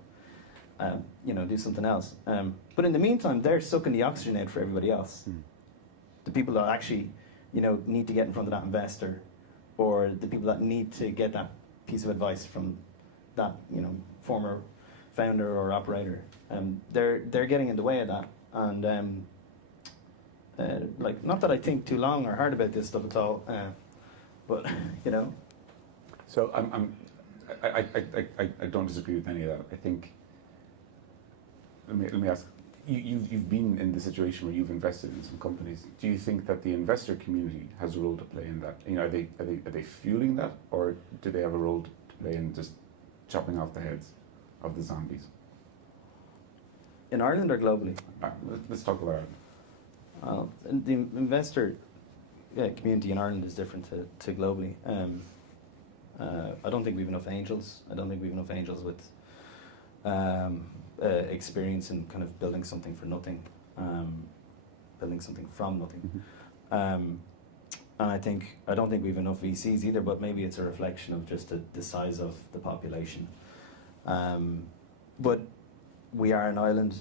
do something else. But in the meantime, they're sucking the oxygen out for everybody else. The people that actually need to get in front of that investor, or the people that need to get that piece of advice from that former founder or operator, they're getting in the way of that. And not that I think too long or hard about this stuff at all, but So I don't disagree with any of that. I think. Let me ask. You've been in the situation where you've invested in some companies. Do you think that the investor community has a role to play in that? Are they fueling that, or do they have a role to play in just chopping off the heads of the zombies? In Ireland or globally? Let's talk about Ireland. The investor community in Ireland is different to globally. I don't think we have enough angels. I don't think we have enough angels with experience in kind of building something for nothing, building something from nothing. And I don't think we have enough VCs either, but maybe it's a reflection of just the size of the population. But we are an island,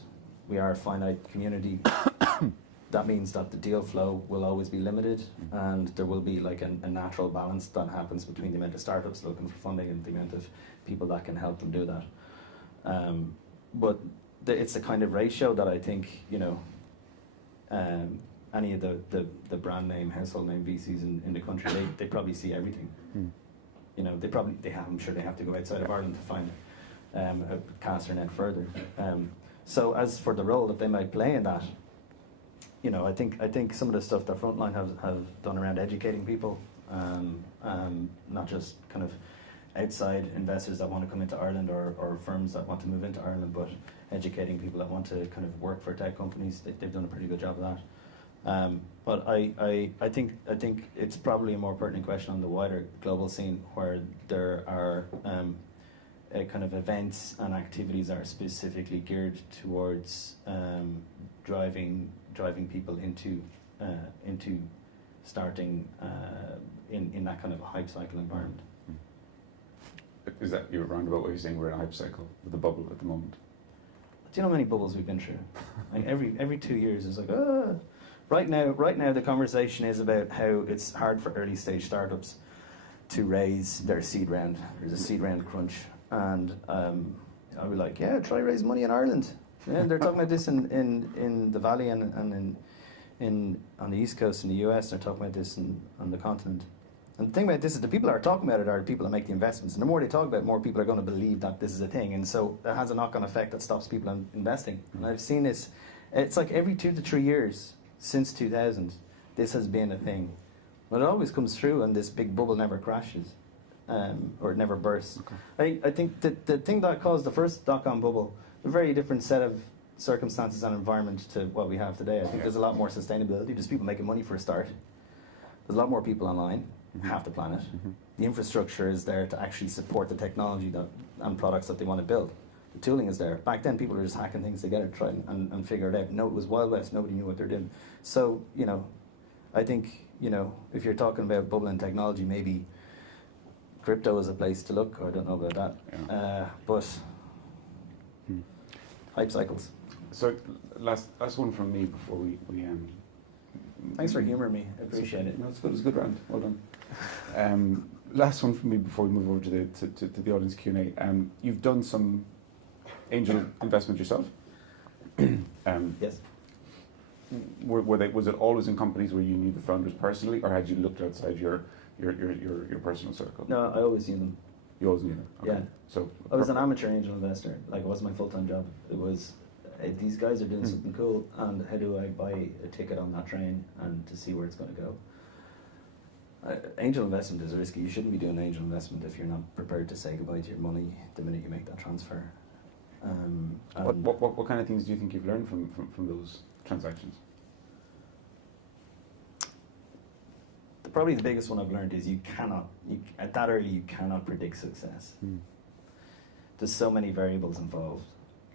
we are a finite community. That means that the deal flow will always be limited, and there will be like a natural balance that happens between the amount of startups looking for funding and the amount of people that can help them do that. But it's the kind of ratio that I think, any of the brand name, household name VCs in the country, they probably see everything. I'm sure they have to go outside of Ireland to find a cast their net further. So as for the role that they might play in that, I think some of the stuff that Frontline have done around educating people, not just kind of outside investors that want to come into Ireland or firms that want to move into Ireland, but educating people that want to kind of work for tech companies. They've done a pretty good job of that. But I think it's probably a more pertinent question on the wider global scene, where there are kind of events and activities that are specifically geared towards driving people into starting in that kind of a hype cycle environment. Is that you're roundabout what you're saying? We're in a hype cycle with a bubble at the moment. Do you know how many bubbles we've been through? Like every 2 years, it's like, right now the conversation is about how it's hard for early stage startups to raise their seed round. There's a seed round crunch, and I'll be like, yeah, try raise money in Ireland. Yeah, they're talking about this in the Valley and on the East Coast in the US. They're talking about this on the continent. And the thing about this is the people that are talking about it are the people that make the investments. And the more they talk about it, more people are going to believe that this is a thing. And so it has a knock-on effect that stops people investing. And I've seen this. It's like every 2 to 3 years since 2000, this has been a thing. But it always comes through and this big bubble never crashes. Or it never bursts. Okay. I think that the thing that caused the first dot-com bubble, a very different set of circumstances and environment to what we have today. I think there's a lot more sustainability. There's people making money for a start. There's a lot more people online, half the planet. The infrastructure is there to actually support the technology and products that they want to build. The tooling is there. Back then, people were just hacking things together, trying and figure it out. No, it was Wild West. Nobody knew what they're doing. So, I think, if you're talking about bubbling technology, maybe crypto is a place to look. I don't know about that. Yeah. But hype cycles. So last one from me before we Thanks for humouring me. I appreciate it. No, it's good. It's a good round. Well done. Last one from me before we move over to the audience Q&A. You've done some angel investment yourself. Yes. Was it always in companies where you knew the founders personally, or had you looked outside your personal circle? No, I always knew them. You always knew them. Okay. Yeah. So I was an amateur angel investor. Like, it wasn't my full-time job. It was these guys are doing something cool, and how do I buy a ticket on that train and to see where it's going to go? Angel investment is risky. You shouldn't be doing angel investment if you're not prepared to say goodbye to your money the minute you make that transfer. What kind of things do you think you've learned from those transactions? Probably the biggest one I've learned is at that early you cannot predict success. There's so many variables involved.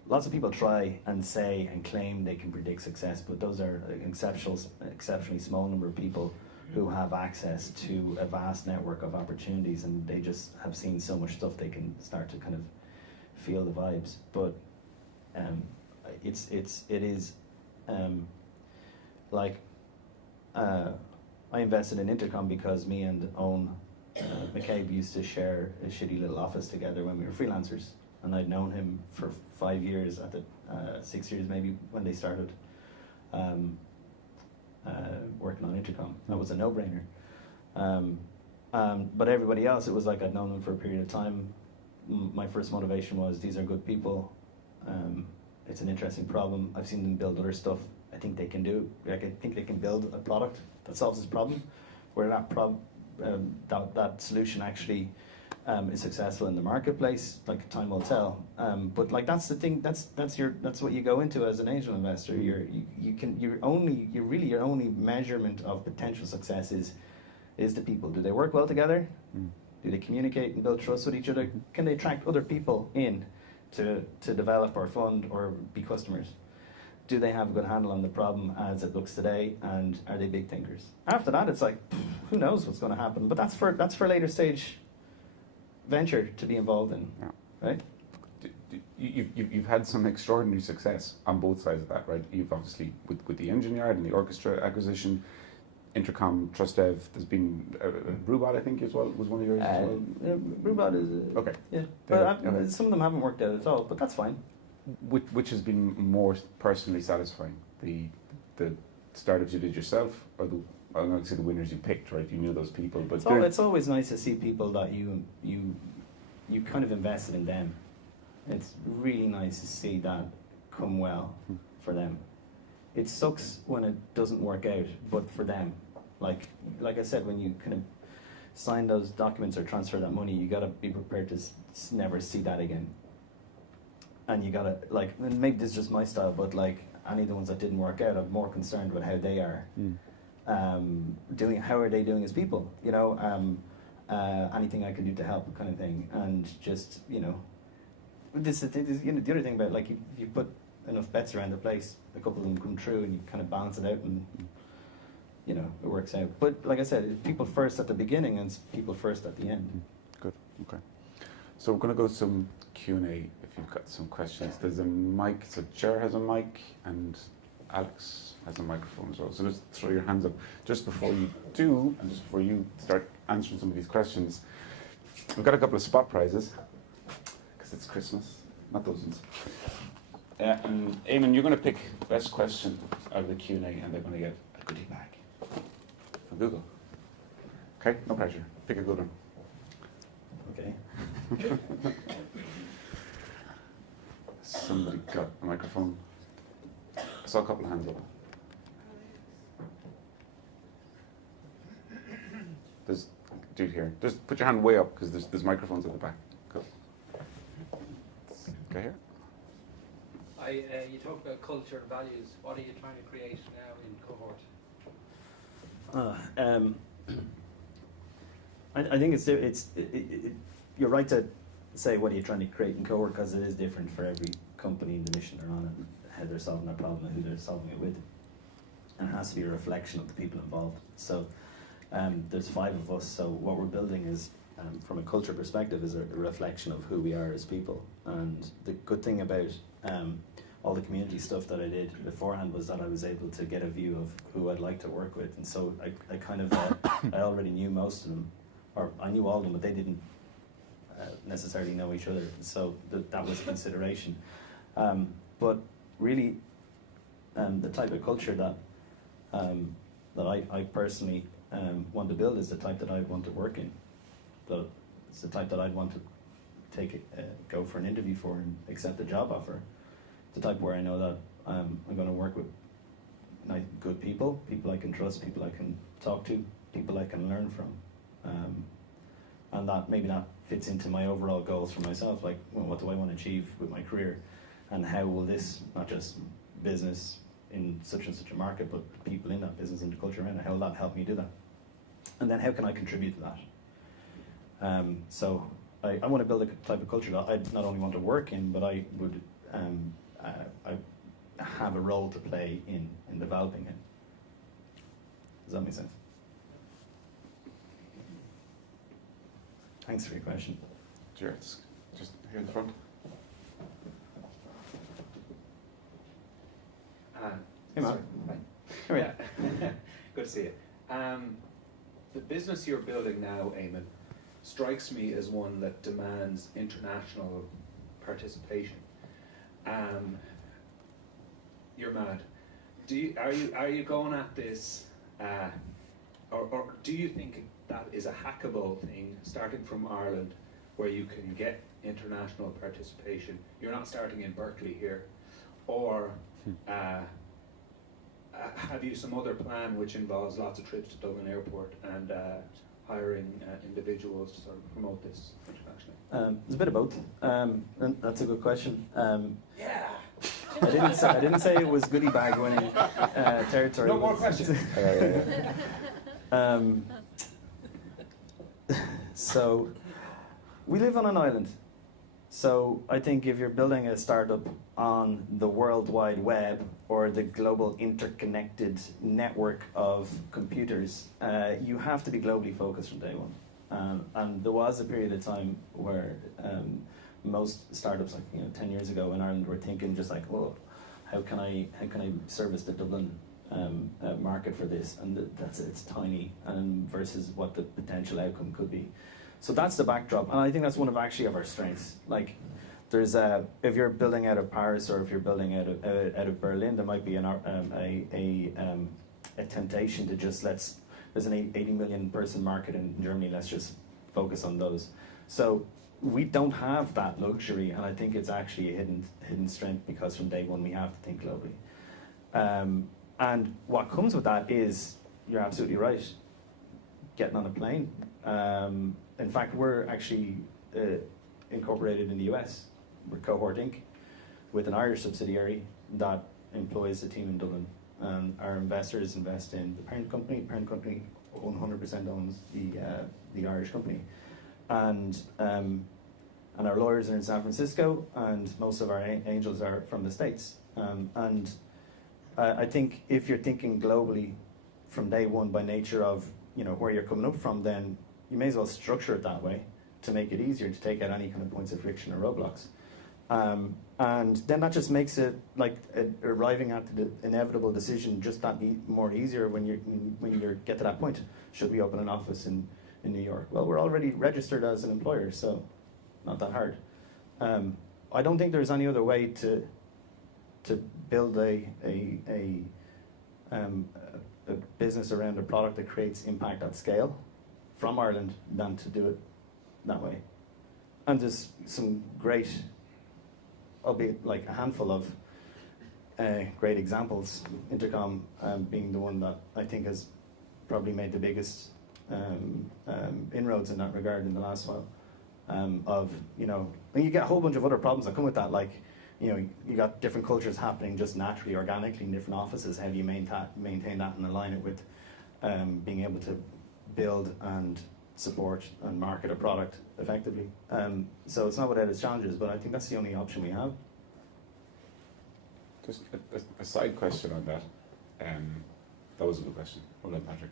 Lots of people try and say and claim they can predict success, but those are an exceptionally small number of people who have access to a vast network of opportunities, and they just have seen so much stuff they can start to kind of feel the vibes. But I invested in Intercom because me and Owen McCabe used to share a shitty little office together when we were freelancers, and I'd known him for 5 years, 6 years maybe, when they started working on Intercom. That was a no-brainer. But everybody else, it was like I'd known them for a period of time. My first motivation was, these are good people. It's an interesting problem. I've seen them build other stuff. I think they can I think they can build a product that solves this problem, where that solution actually is successful in the marketplace, like time will tell. But like that's the thing. That's what you go into as an angel investor. Your only measurement of potential success is the people. Do they work well together? Do they communicate and build trust with each other? Can they attract other people in to develop or fund or be customers? Do they have a good handle on the problem as it looks today, and are they big thinkers? After that, it's like, who knows what's going to happen? But that's for later stage venture to be involved in, right? You've had some extraordinary success on both sides of that, right? You've obviously, with the engine yard and the orchestra acquisition, Intercom, TrustDev, there's been Rubot, I think, as well, was one of yours as well? Yeah, Rubot is... okay. Yeah, but some of them haven't worked out at all, but that's fine. Which has been more personally satisfying? The startups you did yourself, or I'm not going to say the winners you picked, right? You knew those people, but... It's always nice to see people that you kind of invested in them. It's really nice to see that come well for them. It sucks when it doesn't work out, but for them, like I said, when you kind of sign those documents or transfer that money, you gotta be prepared to never see that again. And you gotta, like, and maybe this is just my style, but like any of the ones that didn't work out, I'm more concerned with how they are doing. How are they doing as people? You know, anything I can do to help, kind of thing, and just this the other thing about, like, you put enough bets around the place, a couple of them come true, and you kind of balance it out, and it works out. But like I said, it's people first at the beginning, and it's people first at the end. Good. Okay. So we're going to go to some Q&A if you've got some questions. There's a mic, so Ger has a mic, and Alex has a microphone as well. So just throw your hands up. Just before you do, and just before you start answering some of these questions, we've got a couple of spot prizes, because it's Christmas, not those ones. And Eamon, you're going to pick best question out of the Q&A, and they're going to get a goodie bag from Google. Okay, no pressure. Pick a good one. Okay. Somebody got a microphone. I saw a couple of hands up. There's a dude here. Just put your hand way up, because there's microphones at the back. Go. Okay, here. You talk about culture and values. What are you trying to create now in Cohort? I think you're right to say what are you trying to create in Cohort, because it is different for every company and the mission they're on, and how they're solving their problem and who they're solving it with. And it has to be a reflection of the people involved. So there's 5 of us, so what we're building is, from a culture perspective, is a reflection of who we are as people. And the good thing about all the community stuff that I did beforehand was that I was able to get a view of who I'd like to work with. And so I kind of, I already knew most of them, or I knew all of them, but they didn't necessarily know each other. So that was a consideration. But really, the type of culture that I personally want to build is the type that I want to work in. It's the type that I'd want to go for an interview for and accept a job offer. The type where I know that I'm going to work with good people I can trust, people I can talk to, people I can learn from. And that maybe that fits into my overall goals for myself, like, well, what do I want to achieve with my career, and how will this, not just business in such and such a market, but people in that business and the culture around it, how will that help me do that? And then how can I contribute to that? So I want to build a type of culture that I not only want to work in, but I would I have a role to play in developing it. Does that make sense? Thanks for your question. Jared, just here in the front. Hey, Mark. Hi. Here we are. Good to see you. The business you're building now, Eamon, strikes me as one that demands international participation. You're mad. Are you going at this, or do you think that is a hackable thing, starting from Ireland, where you can get international participation? You're not starting in Berkeley here, or have you some other plan which involves lots of trips to Dublin Airport and hiring individuals to sort of promote this internationally? It's a bit of both. And that's a good question. Yeah. I didn't say it was goodie bag winning territory. No more questions. So, we live on an island. So, I think if you're building a startup on the World Wide Web or the global interconnected network of computers, you have to be globally focused from day one. And there was a period of time where most startups, like 10 years ago in Ireland, were thinking just like, well, how can I service the Dublin market for this? And it's tiny, versus what the potential outcome could be. So that's the backdrop, and I think that's one of our strengths. Like, there's if you're building out of Paris or if you're building out of Berlin, there might be a temptation to just there's an 80 million person market in Germany. Let's just focus on those. So we don't have that luxury, and I think it's actually a hidden strength, because from day one we have to think globally. And what comes with that is, you're absolutely right, getting on a plane. In fact, we're actually incorporated in the US. We're Cohort Inc. with an Irish subsidiary that employs a team in Dublin. Our investors invest in the parent company. The parent company 100% owns the Irish company. And our lawyers are in San Francisco, and most of our angels are from the States. I think if you're thinking globally from day one, by nature of where you're coming up from, then you may as well structure it that way to make it easier to take out any kind of points of friction or roadblocks. And then that just makes it like arriving at the inevitable decision just that more easier when you get to that point. Should we open an office in New York? Well, we're already registered as an employer, so not that hard. I don't think there's any other way to build a business around a product that creates impact at scale from Ireland than to do it that way. And there's some great, albeit like a handful of great examples, Intercom being the one that I think has probably made the biggest inroads in that regard in the last while. And you get a whole bunch of other problems that come with that, like, you got different cultures happening just naturally, organically in different offices. How do you maintain that and align it with being able to build and support and market a product effectively? So it's not without its challenges, but I think that's the only option we have. Just a side question on that. That was a good question. Well done, Patrick.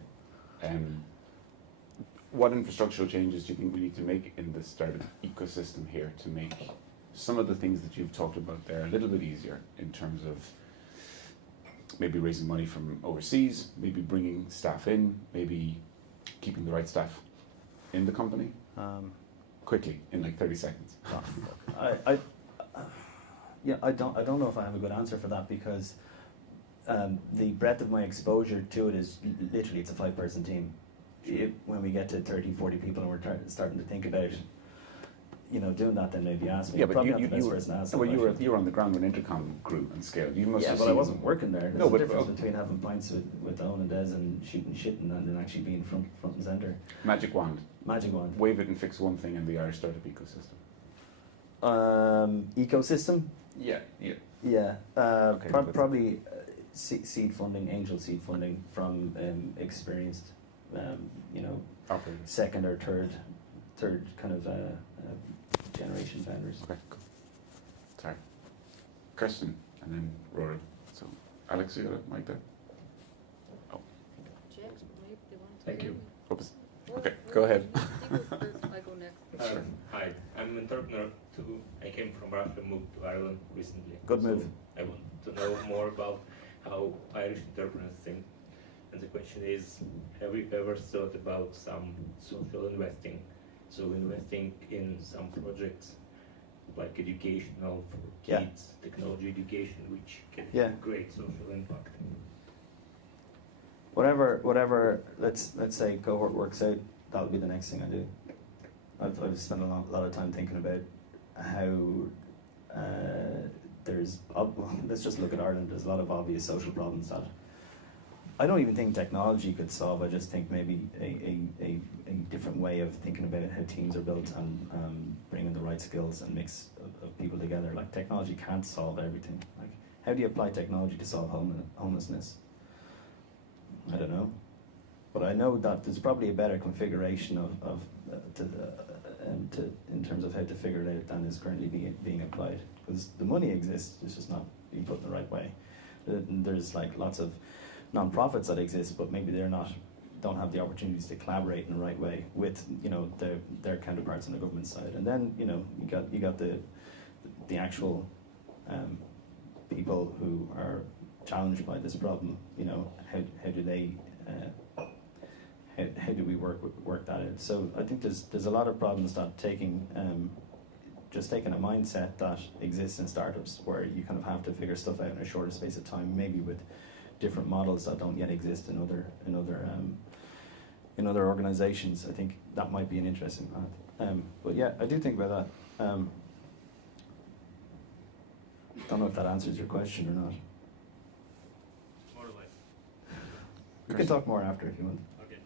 What infrastructural changes do you think we need to make in the startup ecosystem here to make some of the things that you've talked about there a little bit easier, in terms of maybe raising money from overseas, maybe bringing staff in, maybe keeping the right staff in the company? Quickly, in like 30 seconds. I don't know if I have a good answer for that, because the breadth of my exposure to it is literally, it's a 5-person team. When we get to 30, 40 people and we're starting to think about doing that, then maybe ask me. Yeah, but probably not the best person to ask. well, you were on the ground when Intercom grew and scaled. You must have but seen. I wasn't working there. There's No, a but difference between having pints with Owen and Des and shooting shit and then actually being front and centre. Magic wand. Magic wand. Wave it and fix one thing in the Irish startup ecosystem. Ecosystem? Yeah. Yeah. Okay, probably seed funding, angel seed funding from experienced, Operators. second or third kind of generation founders. Okay, cool. Sorry. Kirsten, and then Rory. So, Alex, you got a mic there? Oh. Thank you. Oops. Okay, go ahead. I go next. Sure. Hi, I'm an entrepreneur too. I came from Russia, moved to Ireland recently. Good move. So I want to know more about how Irish entrepreneurs think. And the question is, have you ever thought about some social investing? So investing in some projects like educational for kids, technology education, which can create social impact. Whatever. Let's say Cohort works out. That'll be the next thing I do. I've spent a lot of time thinking about how let's just look at Ireland. There's a lot of obvious social problems that I don't even think technology could solve. I just think maybe a different way of thinking about how teams are built and bringing the right skills and mix of people together. Like technology can't solve everything. Like how do you apply technology to solve homelessness? I don't know, but I know that there's probably a better configuration in terms of how to figure it out than is currently being applied, because the money exists, it's just not being put in the right way. There's like lots of non-profits that exist, but maybe don't have the opportunities to collaborate in the right way with their counterparts on the government side. And then you got the actual people who are challenged by this problem. How do they how do we work that out? So I think there's a lot of problems that taking a mindset that exists in startups, where you kind of have to figure stuff out in a shorter space of time, maybe with different models that don't yet exist in other organizations. I think that might be an interesting path. But yeah, I do think about that. Don't know if that answers your question or not. More or less. We can talk more after if you want. Okay.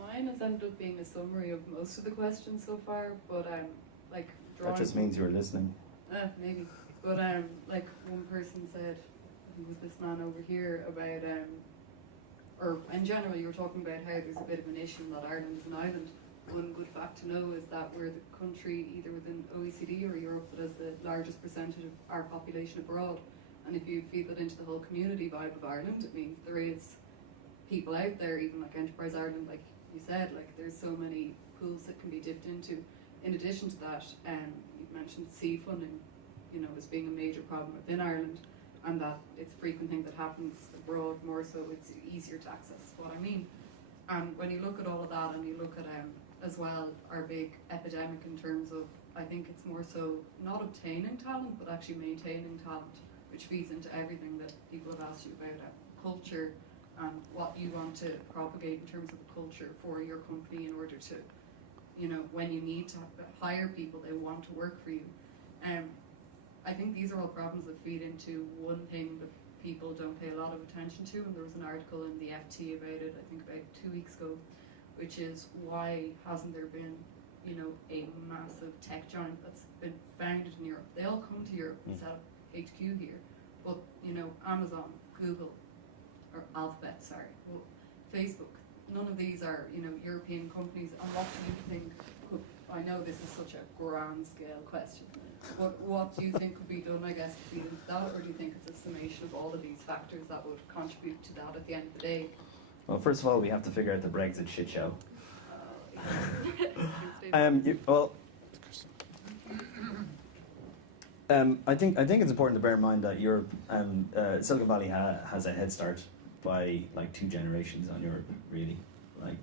Mine has ended up being a summary of most of the questions so far, but like drawing. That just means you're listening. Maybe. But like one person said, who was this man over here, about or in general you were talking about how there's a bit of an issue that Ireland is an island. One good fact to know is that we're the country either within OECD or Europe that has the largest percentage of our population abroad. And if you feed that into the whole community vibe of Ireland, it means there is people out there, even like Enterprise Ireland, like you said, like there's so many pools that can be dipped into. In addition to that, you mentioned seed funding, as being a major problem within Ireland, and that it's a frequent thing that happens abroad more, so it's easier to access what I mean. And when you look at all of that, and you look at as well our big epidemic in terms of, I think it's more so not obtaining talent but actually maintaining talent, which feeds into everything that people have asked you about culture and what you want to propagate in terms of the culture for your company in order to, when you need to hire people, they want to work for you. I think these are all problems that feed into one thing that people don't pay a lot of attention to, and there was an article in the FT about it, I think about 2 weeks ago, which is why hasn't there been, a massive tech giant that's been founded in Europe? They all come to Europe and set up HQ here, but Amazon, Google, or Alphabet, Facebook, none of these are European companies. And what do you think? I know this is such a grand scale question, but what do you think could be done, I guess, to feed into that, or do you think it's a summation of all of these factors that would contribute to that at the end of the day? Well, first of all, we have to figure out the Brexit shit show. I think it's important to bear in mind that Europe, Silicon Valley has a head start by like 2 generations on Europe, really. Like,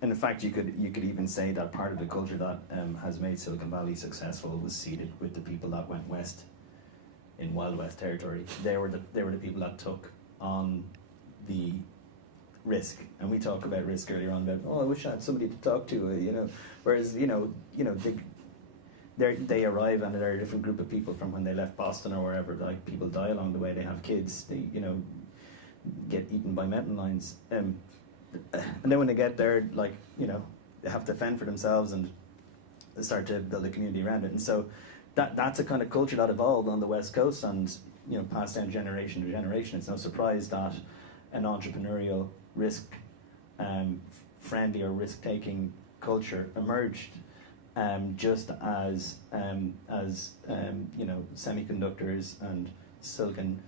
and in fact, you could even say that part of the culture that has made Silicon Valley successful was seeded with the people that went west in Wild West territory. They were the people that took on the risk, and we talked about risk earlier on about, I wish I had somebody to talk to, whereas they arrive and they're a different group of people from when they left Boston or wherever. Like, people die along the way, they have kids, they get eaten by mountain lions, and then when they get there, like, they have to fend for themselves and they start to build a community around it. And so that's a kind of culture that evolved on the West Coast and passed down generation to generation. It's no surprise that an entrepreneurial risk friendly or risk-taking culture emerged, just as semiconductors and silicon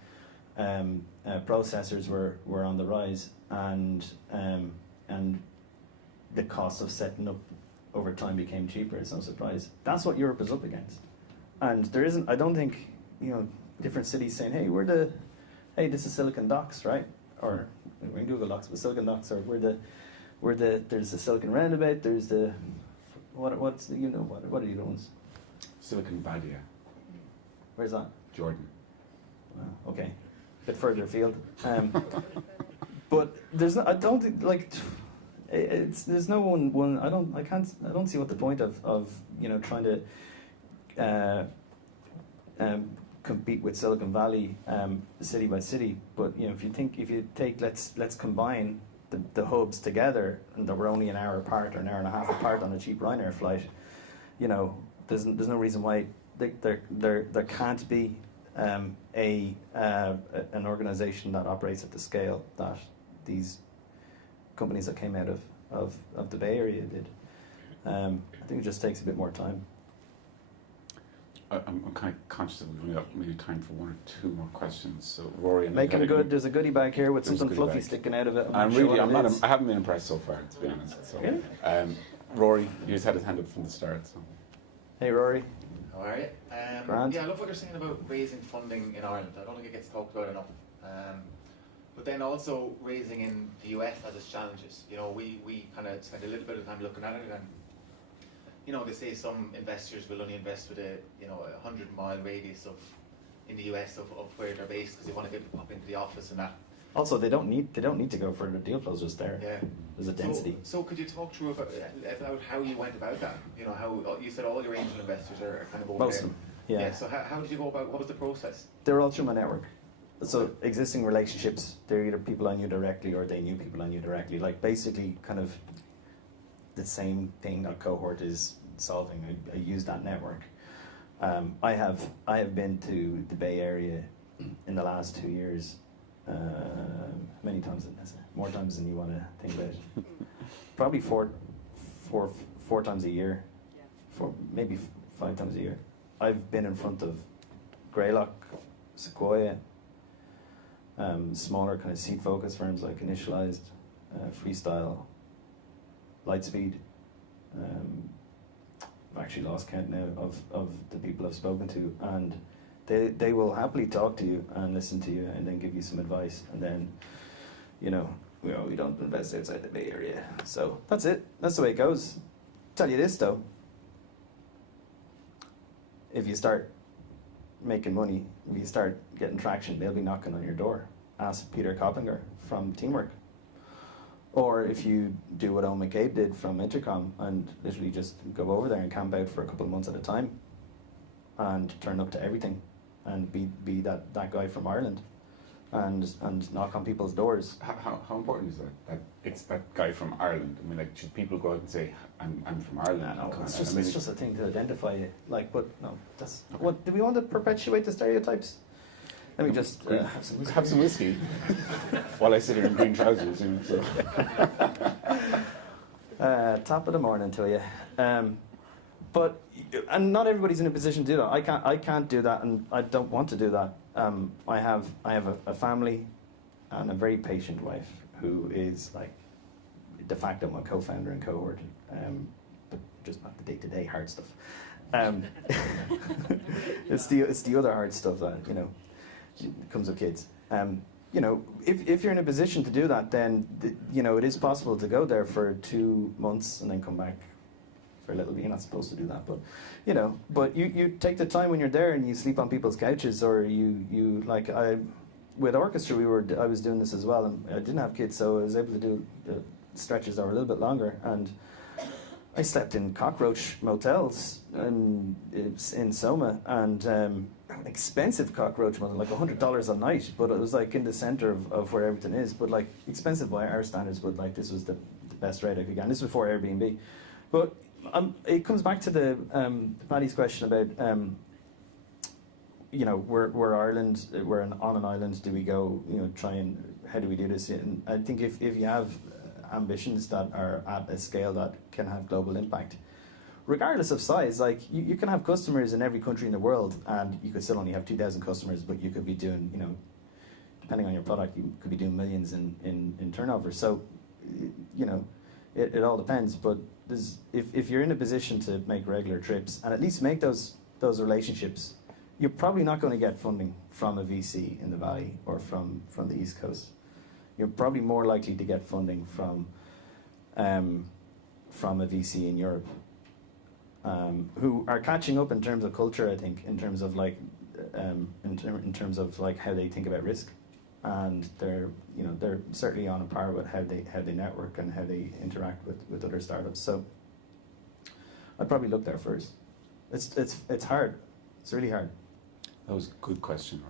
processors were on the rise, and the cost of setting up over time became cheaper. It's no surprise. That's what Europe is up against, and there isn't. I don't think different cities saying, "Hey, this is Silicon Docks, right?" Or we're in Google Docs, but Silicon Docs, or there's the Silicon Roundabout, there's the what are the other ones? Silicon Valley. Where's that? Jordan. Wow, okay, a bit further afield. But there's no, I don't think, like, there's no one. I don't see what the point of trying to compete with Silicon Valley city by city. But if you take let's combine the hubs together, and that we're only an hour apart or an hour and a half apart on a cheap Ryanair flight, you know, there's no reason why there can't be an organisation that operates at the scale that these companies that came out of the Bay Area did. I think it just takes a bit more time. I'm kind of conscious that we've only got maybe time for one or two more questions. So Rory, Make them good. There's a goodie bag here with There's a something goodie fluffy bag. sticking out of it. I'm not sure really, what I'm it not, is. I haven't been impressed so far, to be honest. So, Really? Rory, you just had his hand up from the start. So. Hey Rory. How are you? Grand. Yeah, I love what you're saying about raising funding in Ireland. I don't think it gets talked about enough. But then also raising in the US has its challenges. You know, we kind of spend a little bit of time looking at it, and you know, they say some investors will only invest with a 100-mile radius in the US of where they're based because they want to get up into the office and that. Also, they don't need to go further. Deal flow's just there. Yeah. There's a density. So could you talk through about how you went about that? You know, how you said all your angel investors are kind of over Most there. of them. Yeah. So how did you go about? What was the process? They're all through my network. So existing relationships, they're either people I knew directly or they knew people I knew directly. Like basically kind of the same thing that Cohort is solving. I use that network. I have been to the Bay Area in the last 2 years many times, more times than you want to think about. Probably four times a year, maybe 5 times a year. I've been in front of Greylock, Sequoia, smaller kind of seat focus firms like Initialized, Freestyle, Lightspeed. I've actually lost count now of the people I've spoken to, and they will happily talk to you and listen to you and then give you some advice, and then we don't invest outside the Bay Area. So that's it. That's the way it goes. Tell you this though, if you start making money, if you start getting traction, they'll be knocking on your door. Ask Peter Coppinger from Teamwork. Or if you do what Owen McCabe did from Intercom and literally just go over there and camp out for a couple of months at a time and turn up to everything and be that guy from Ireland and knock on people's doors. How important is that it's that guy from Ireland? I mean, like, should people go out and say, I'm from Ireland? No, it's just a thing to identify you. Like, but no, that's what. Do we want to perpetuate the stereotypes? Let me just have some whiskey while I sit here in green trousers. So. Top of the morning to you. But not everybody's in a position to do that. I can't do that, and I don't want to do that. I have a family and a very patient wife who is like de facto my co-founder in Cohort, but just not the day-to-day hard stuff. It's the other hard stuff that comes with kids. If you're in a position to do that, then it is possible to go there for 2 months and then come back for a little bit. You're not supposed to do that, but but you take the time when you're there and you sleep on people's couches, or you like with orchestra I was doing this as well, and I didn't have kids, so I was able to do stretches that were a little bit longer, and I slept in cockroach motels in Soma, and expensive cockroach motel, like $100 a night, but it was like in the center of where everything is, but like expensive by our standards, but like this was the best rate I could get, and this was before Airbnb. But it comes back to the Paddy's question about we're Ireland, we're on an island, do we go how do we do this? And I think if you have ambitions that are at a scale that can have global impact, regardless of size, like you can have customers in every country in the world, and you could still only have 2,000 customers, but you could be doing, depending on your product, you could be doing millions in turnover. So, it all depends. But if you're in a position to make regular trips and at least make those relationships, you're probably not going to get funding from a VC in the Valley or from the East Coast. You're probably more likely to get funding from a VC in Europe, who are catching up in terms of culture. I think in terms of like in terms of like how they think about risk, and they're certainly on a par with how they network and how they interact with other startups. So I'd probably look there first. It's hard. It's really hard. That was a good question,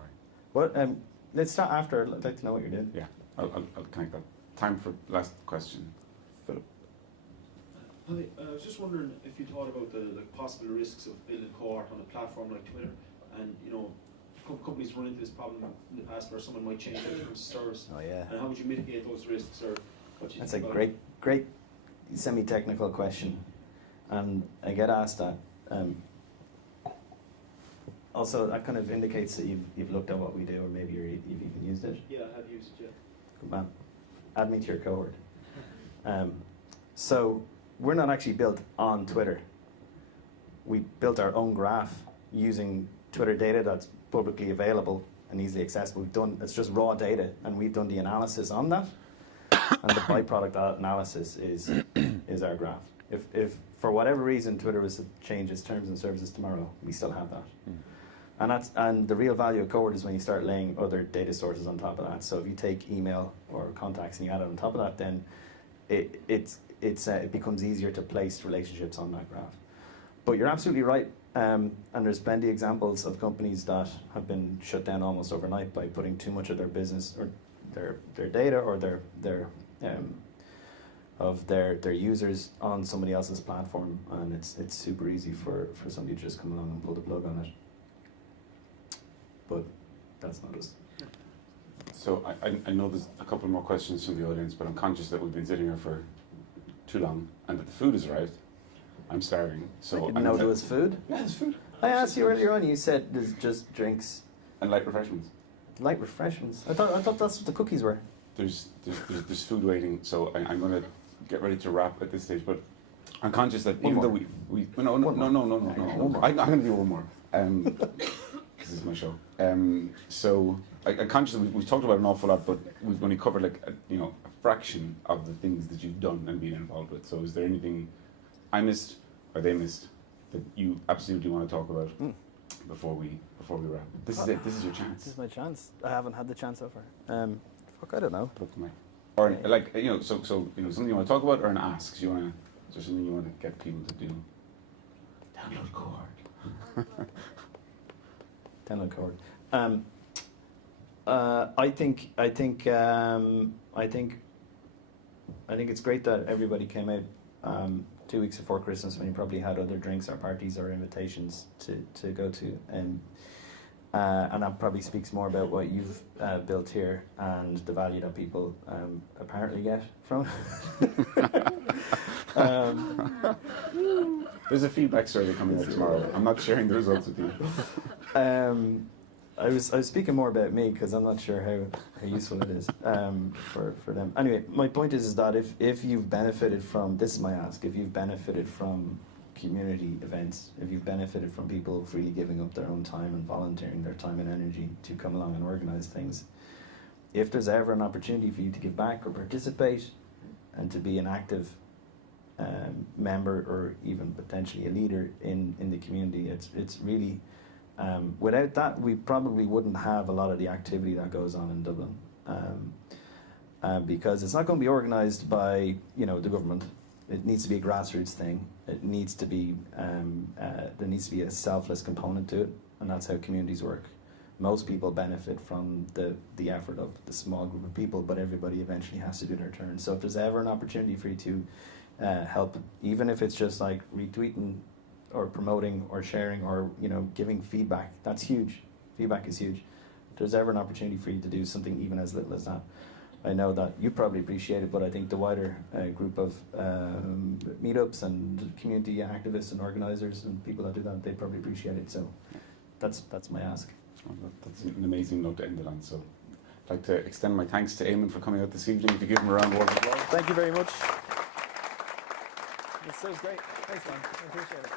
Rory. Let's start after. I'd like to know what you're doing. Yeah, I'll connect that. time for last question. Philip. Hi, I was just wondering if you thought about the possible risks of building Cohort on a platform like Twitter, and companies run into this problem in the past where someone might change their terms of service, Oh yeah. and how would you mitigate those risks, or what do you That's a think about it? great semi-technical question, and I get asked that. Also, that kind of indicates that you've looked at what we do, or maybe you've even used it. Yeah, I have used it, yeah. Good man. Add me to your cohort. So we're not actually built on Twitter. We built our own graph using Twitter data that's publicly available and easily accessible. It's just raw data, and we've done the analysis on that. And the byproduct of that analysis is our graph. If for whatever reason Twitter was to change its terms and services tomorrow, we still have that. And the real value of Cohort is when you start laying other data sources on top of that. So if you take email or contacts and you add it on top of that, then it becomes easier to place relationships on that graph. But you're absolutely right, and there's plenty of examples of companies that have been shut down almost overnight by putting too much of their business or their data or their users on somebody else's platform, and it's super easy for somebody to just come along and pull the plug on it. But that's not us. So I know there's a couple more questions from the audience, but I'm conscious that we've been sitting here for too long and that the food has arrived. I'm starving. So I didn't know there was food. Yeah, there's food. I asked you earlier on, you said there's just drinks. And light refreshments. Light refreshments. I thought that's what the cookies were. There's food waiting, so I'm going to get ready to wrap at this stage. But I'm conscious that even though we no, I'm going to do one more. This is my show. So I'm conscious that we've talked about an awful lot, but we've only covered like a fraction of the things that you've done and been involved with. So is there anything I missed or they missed that you absolutely want to talk about before we wrap? This is it. This is your chance. This is my chance. I haven't had the chance so far. I don't know. Look at me. Or like so something you want to talk about or an ask. Is there something you want to get people to do? Download Cohort. Download Cohort. I think it's great that everybody came out 2 weeks before Christmas when you probably had other drinks or parties or invitations to go to, and that probably speaks more about what you've built here and the value that people apparently get from it. There's a feedback survey coming out tomorrow. I'm not sharing the results with you. I was speaking more about me because I'm not sure how useful it is for them. Anyway, my point is that if you've benefited from, this is my ask, if you've benefited from community events, if you've benefited from people freely giving up their own time and volunteering their time and energy to come along and organise things, if there's ever an opportunity for you to give back or participate and to be an active member or even potentially a leader in the community, it's really without that we probably wouldn't have a lot of the activity that goes on in Dublin, because it's not going to be organised by the government. It needs to be a grassroots thing. It needs to be there needs to be a selfless component to it, and that's how communities work. Most people benefit from the effort of the small group of people, but everybody eventually has to do their turn. So if there's ever an opportunity for you to help, even if it's just like retweeting or promoting or sharing or giving feedback, that's huge. Feedback is huge. If there's ever an opportunity for you to do something even as little as that, I know that you probably appreciate it, but I think the wider group of meetups and community activists and organisers and people that do that, they probably appreciate it. So that's my ask. Well, that's an amazing note to end it on. So I'd like to extend my thanks to Eamon for coming out this evening. If you give him a round of applause. Thank you very much. This was great. Thanks, man. I appreciate it.